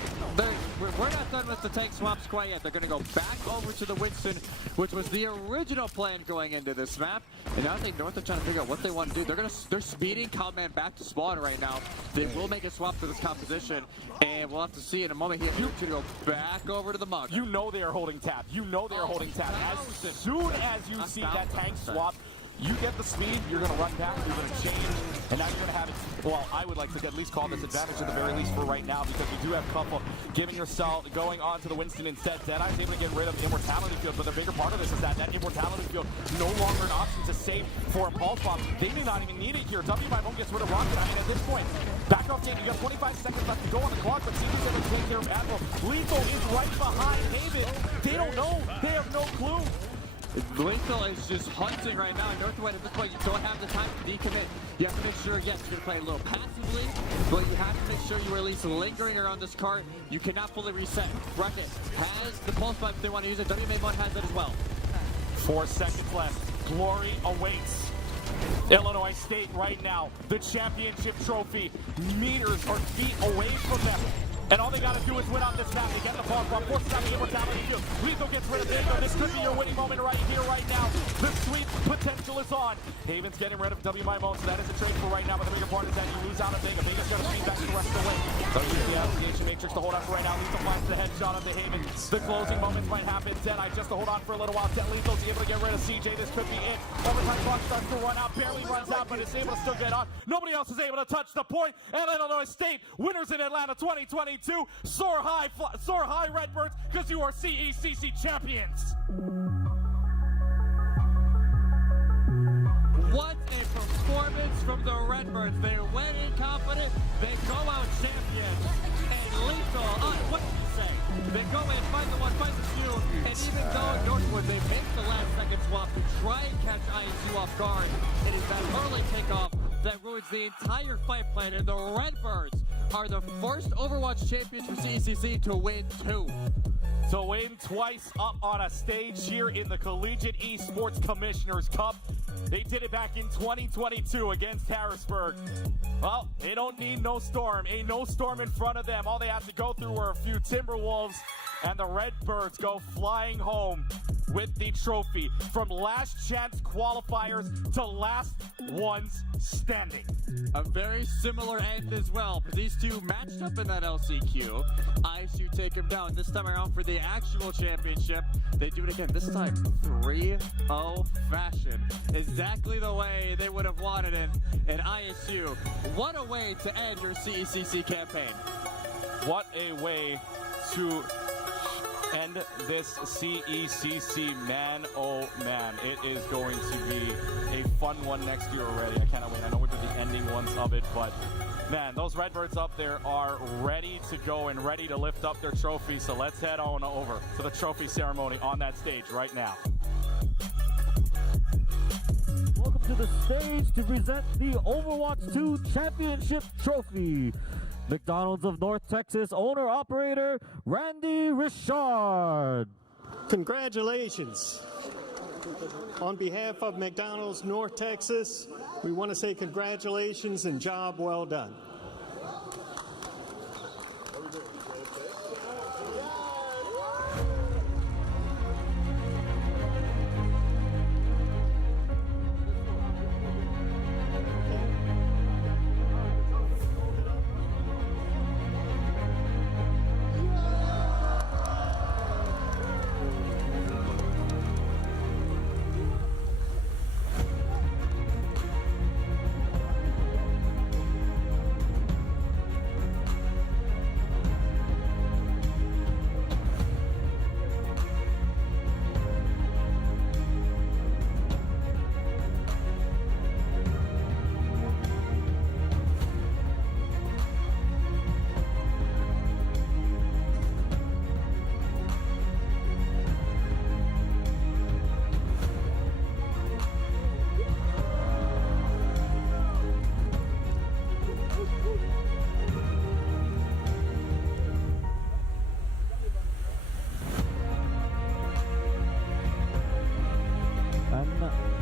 we're not done with the tank swaps quite yet. They're going to go back over to the Winston, which was the original plan going into this map. And now I think North are trying to figure out what they want to do. They're speeding Cloudman back to spawn right now. They will make a swap for this composition, and we'll have to see in a moment here. He's going to go back over to the Mug. You know they are holding tap. You know they are holding tap. As soon as you see that tank swap, you get the speed, you're going to run back, you're going to change, and now you're going to have it. Well, I would like to at least call this advantage at the very least for right now, because we do have Couple giving yourself, going on to the Winston instead. Deadeye's able to get rid of the Immortality Field, but the bigger part of this is that Immortality Field no longer an option to save for a Pulse Bomb. They may not even need it here. WMIMO gets rid of Rocket. I mean, at this point, back off game, you got 25 seconds left to go on the clock, but CECC able to take care of Admiral. Lethal is right behind Haven. They don't know. They have no clue. Lethal is just hunting right now. Northwood, at this point, you don't have the time to decommit. You have to make sure, yes, you're going to play a little passively, but you have to make sure you're at least lingering around this cart. You cannot fully reset. Rocket has the pulse bomb if they want to use it. WMA1 has it as well. 4 seconds left. Glory awaits Illinois State right now. The championship trophy, meters or feet away from them. And all they got to do is win on this map. They get the ball from forces out the Immortality Field. Lethal gets rid of Diego. This could be your winning moment right here, right now. The sweep potential is on. Haven's getting rid of WMIMO, so that is a trade for right now. But the bigger part is that you lose out on Vega. Vega's going to speed back the rest of the way. So use the Association Matrix to hold on for right now. Lethal finds the headshot on the Haven. The closing moments might happen. Deadeye just to hold on for a little while. Lethal's able to get rid of CJ. This could be it. Overtime clock starts to run out. Barely runs out, but is able to still get on. Nobody else is able to touch the point. And Illinois State, winners in Atlanta 2022. Soar high, Redbirds, because you are CECC champions. What a performance from the Redbirds. They went in confident, they go out champions. And Lethal, what did you say? They go in, find the one, find the few, and even though Northwood, they make the last second swap to try and catch ISU off guard. It is that early takeoff that ruins the entire fight plan, and the Redbirds are the first Overwatch champions for CECC to win 2. To win twice up on a stage here in the Collegiate Esports Commissioners Cup. They did it back in 2022 against Harrisburg. Well, they don't need no storm. Ain't no storm in front of them. All they have to go through were a few Timberwolves, and the Redbirds go flying home with the trophy. From last chance qualifiers to last ones standing. A very similar end as well, but these two matched up in that LCQ. ISU take him down. This time around for the actual championship, they do it again. This time 3-0 fashion. Exactly the way they would have wanted it in ISU. What a way to end your CECC campaign. What a way to end this CECC, man, oh man. It is going to be a fun one next year already. I cannot wait. I know we're the ending ones of it, but man, those Redbirds up there are ready to go and ready to lift up their trophy. So let's head on over to the trophy ceremony on that stage right now. Welcome to the stage to present the Overwatch 2 Championship Trophy. McDonald's of North Texas owner-operator Randy Richard. Congratulations. On behalf of McDonald's North Texas, we want to say congratulations and job well done.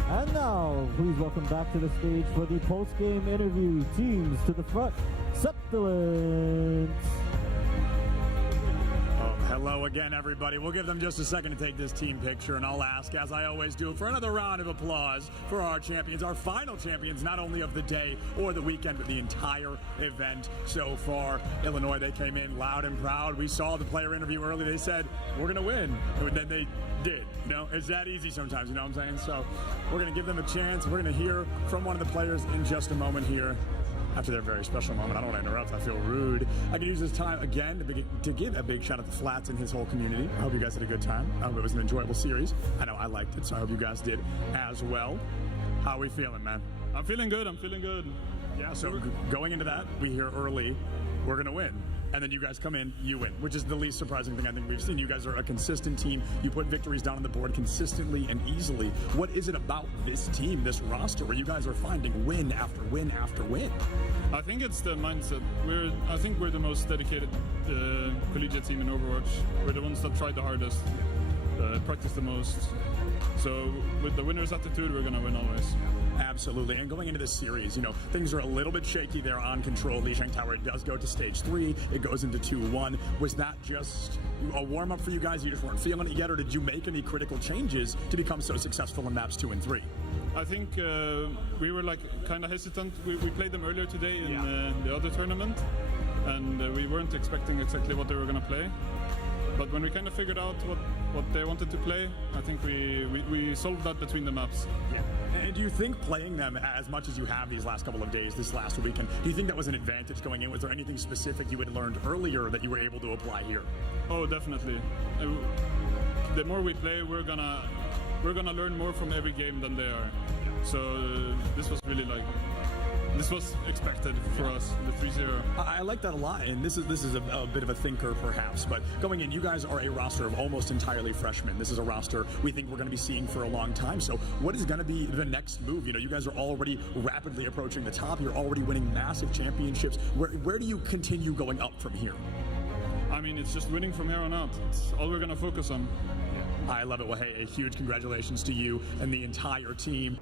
And now, please welcome back to the stage for the post-game interview. Teams to the front, Septilence. Hello again, everybody. We'll give them just a second to take this team picture, and I'll ask, as I always do, for another round of applause for our champions, our final champions, not only of the day or the weekend, but the entire event so far. Illinois, they came in loud and proud. We saw the player interview early. They said, we're going to win. And then they did. You know, it's that easy sometimes, you know what I'm saying? So we're going to give them a chance. We're going to hear from one of the players in just a moment here. After their very special moment. I don't want to interrupt. I feel rude. I can use this time again to give a big shout out to Flats and his whole community. I hope you guys had a good time. I hope it was an enjoyable series. I know I liked it, so I hope you guys did as well. How are we feeling, man? I'm feeling good. I'm feeling good. Yeah, so going into that, we hear early, we're going to win. And then you guys come in, you win, which is the least surprising thing I think we've seen. You guys are a consistent team. You put victories down on the board consistently and easily. What is it about this team, this roster, where you guys are finding win after win after win? I think it's the mindset. I think we're the most dedicated collegiate team in Overwatch. We're the ones that try the hardest, practice the most. So with the winner's attitude, we're going to win always. Absolutely. And going into this series, you know, things are a little bit shaky there on Control. Lijiang Tower does go to stage 3. It goes into 2-1. Was that just a warm-up for you guys? You just weren't feeling it yet? Or did you make any critical changes to become so successful in maps 2 and 3? I think we were like kind of hesitant. We played them earlier today in the other tournament. And we weren't expecting exactly what they were going to play. But when we kind of figured out what they wanted to play, I think we solved that between the maps. Yeah. And do you think playing them as much as you have these last couple of days, this last weekend, do you think that was an advantage going in? Was there anything specific you had learned earlier that you were able to apply here? Oh, definitely. The more we play, we're gonna learn more from every game than they are. So this was really this was expected for us, the 3-0. I like that a lot, and this is a bit of a thinker perhaps, but going in, you guys are a roster of almost entirely freshmen. This is a roster we think we're going to be seeing for a long time, so what is going to be the next move? You know, you guys are already rapidly approaching the top. You're already winning massive championships. Where do you continue going up from here? I mean, it's just winning from here on out. It's all we're going to focus on. I love it. Well, hey, a huge congratulations to you and the entire team.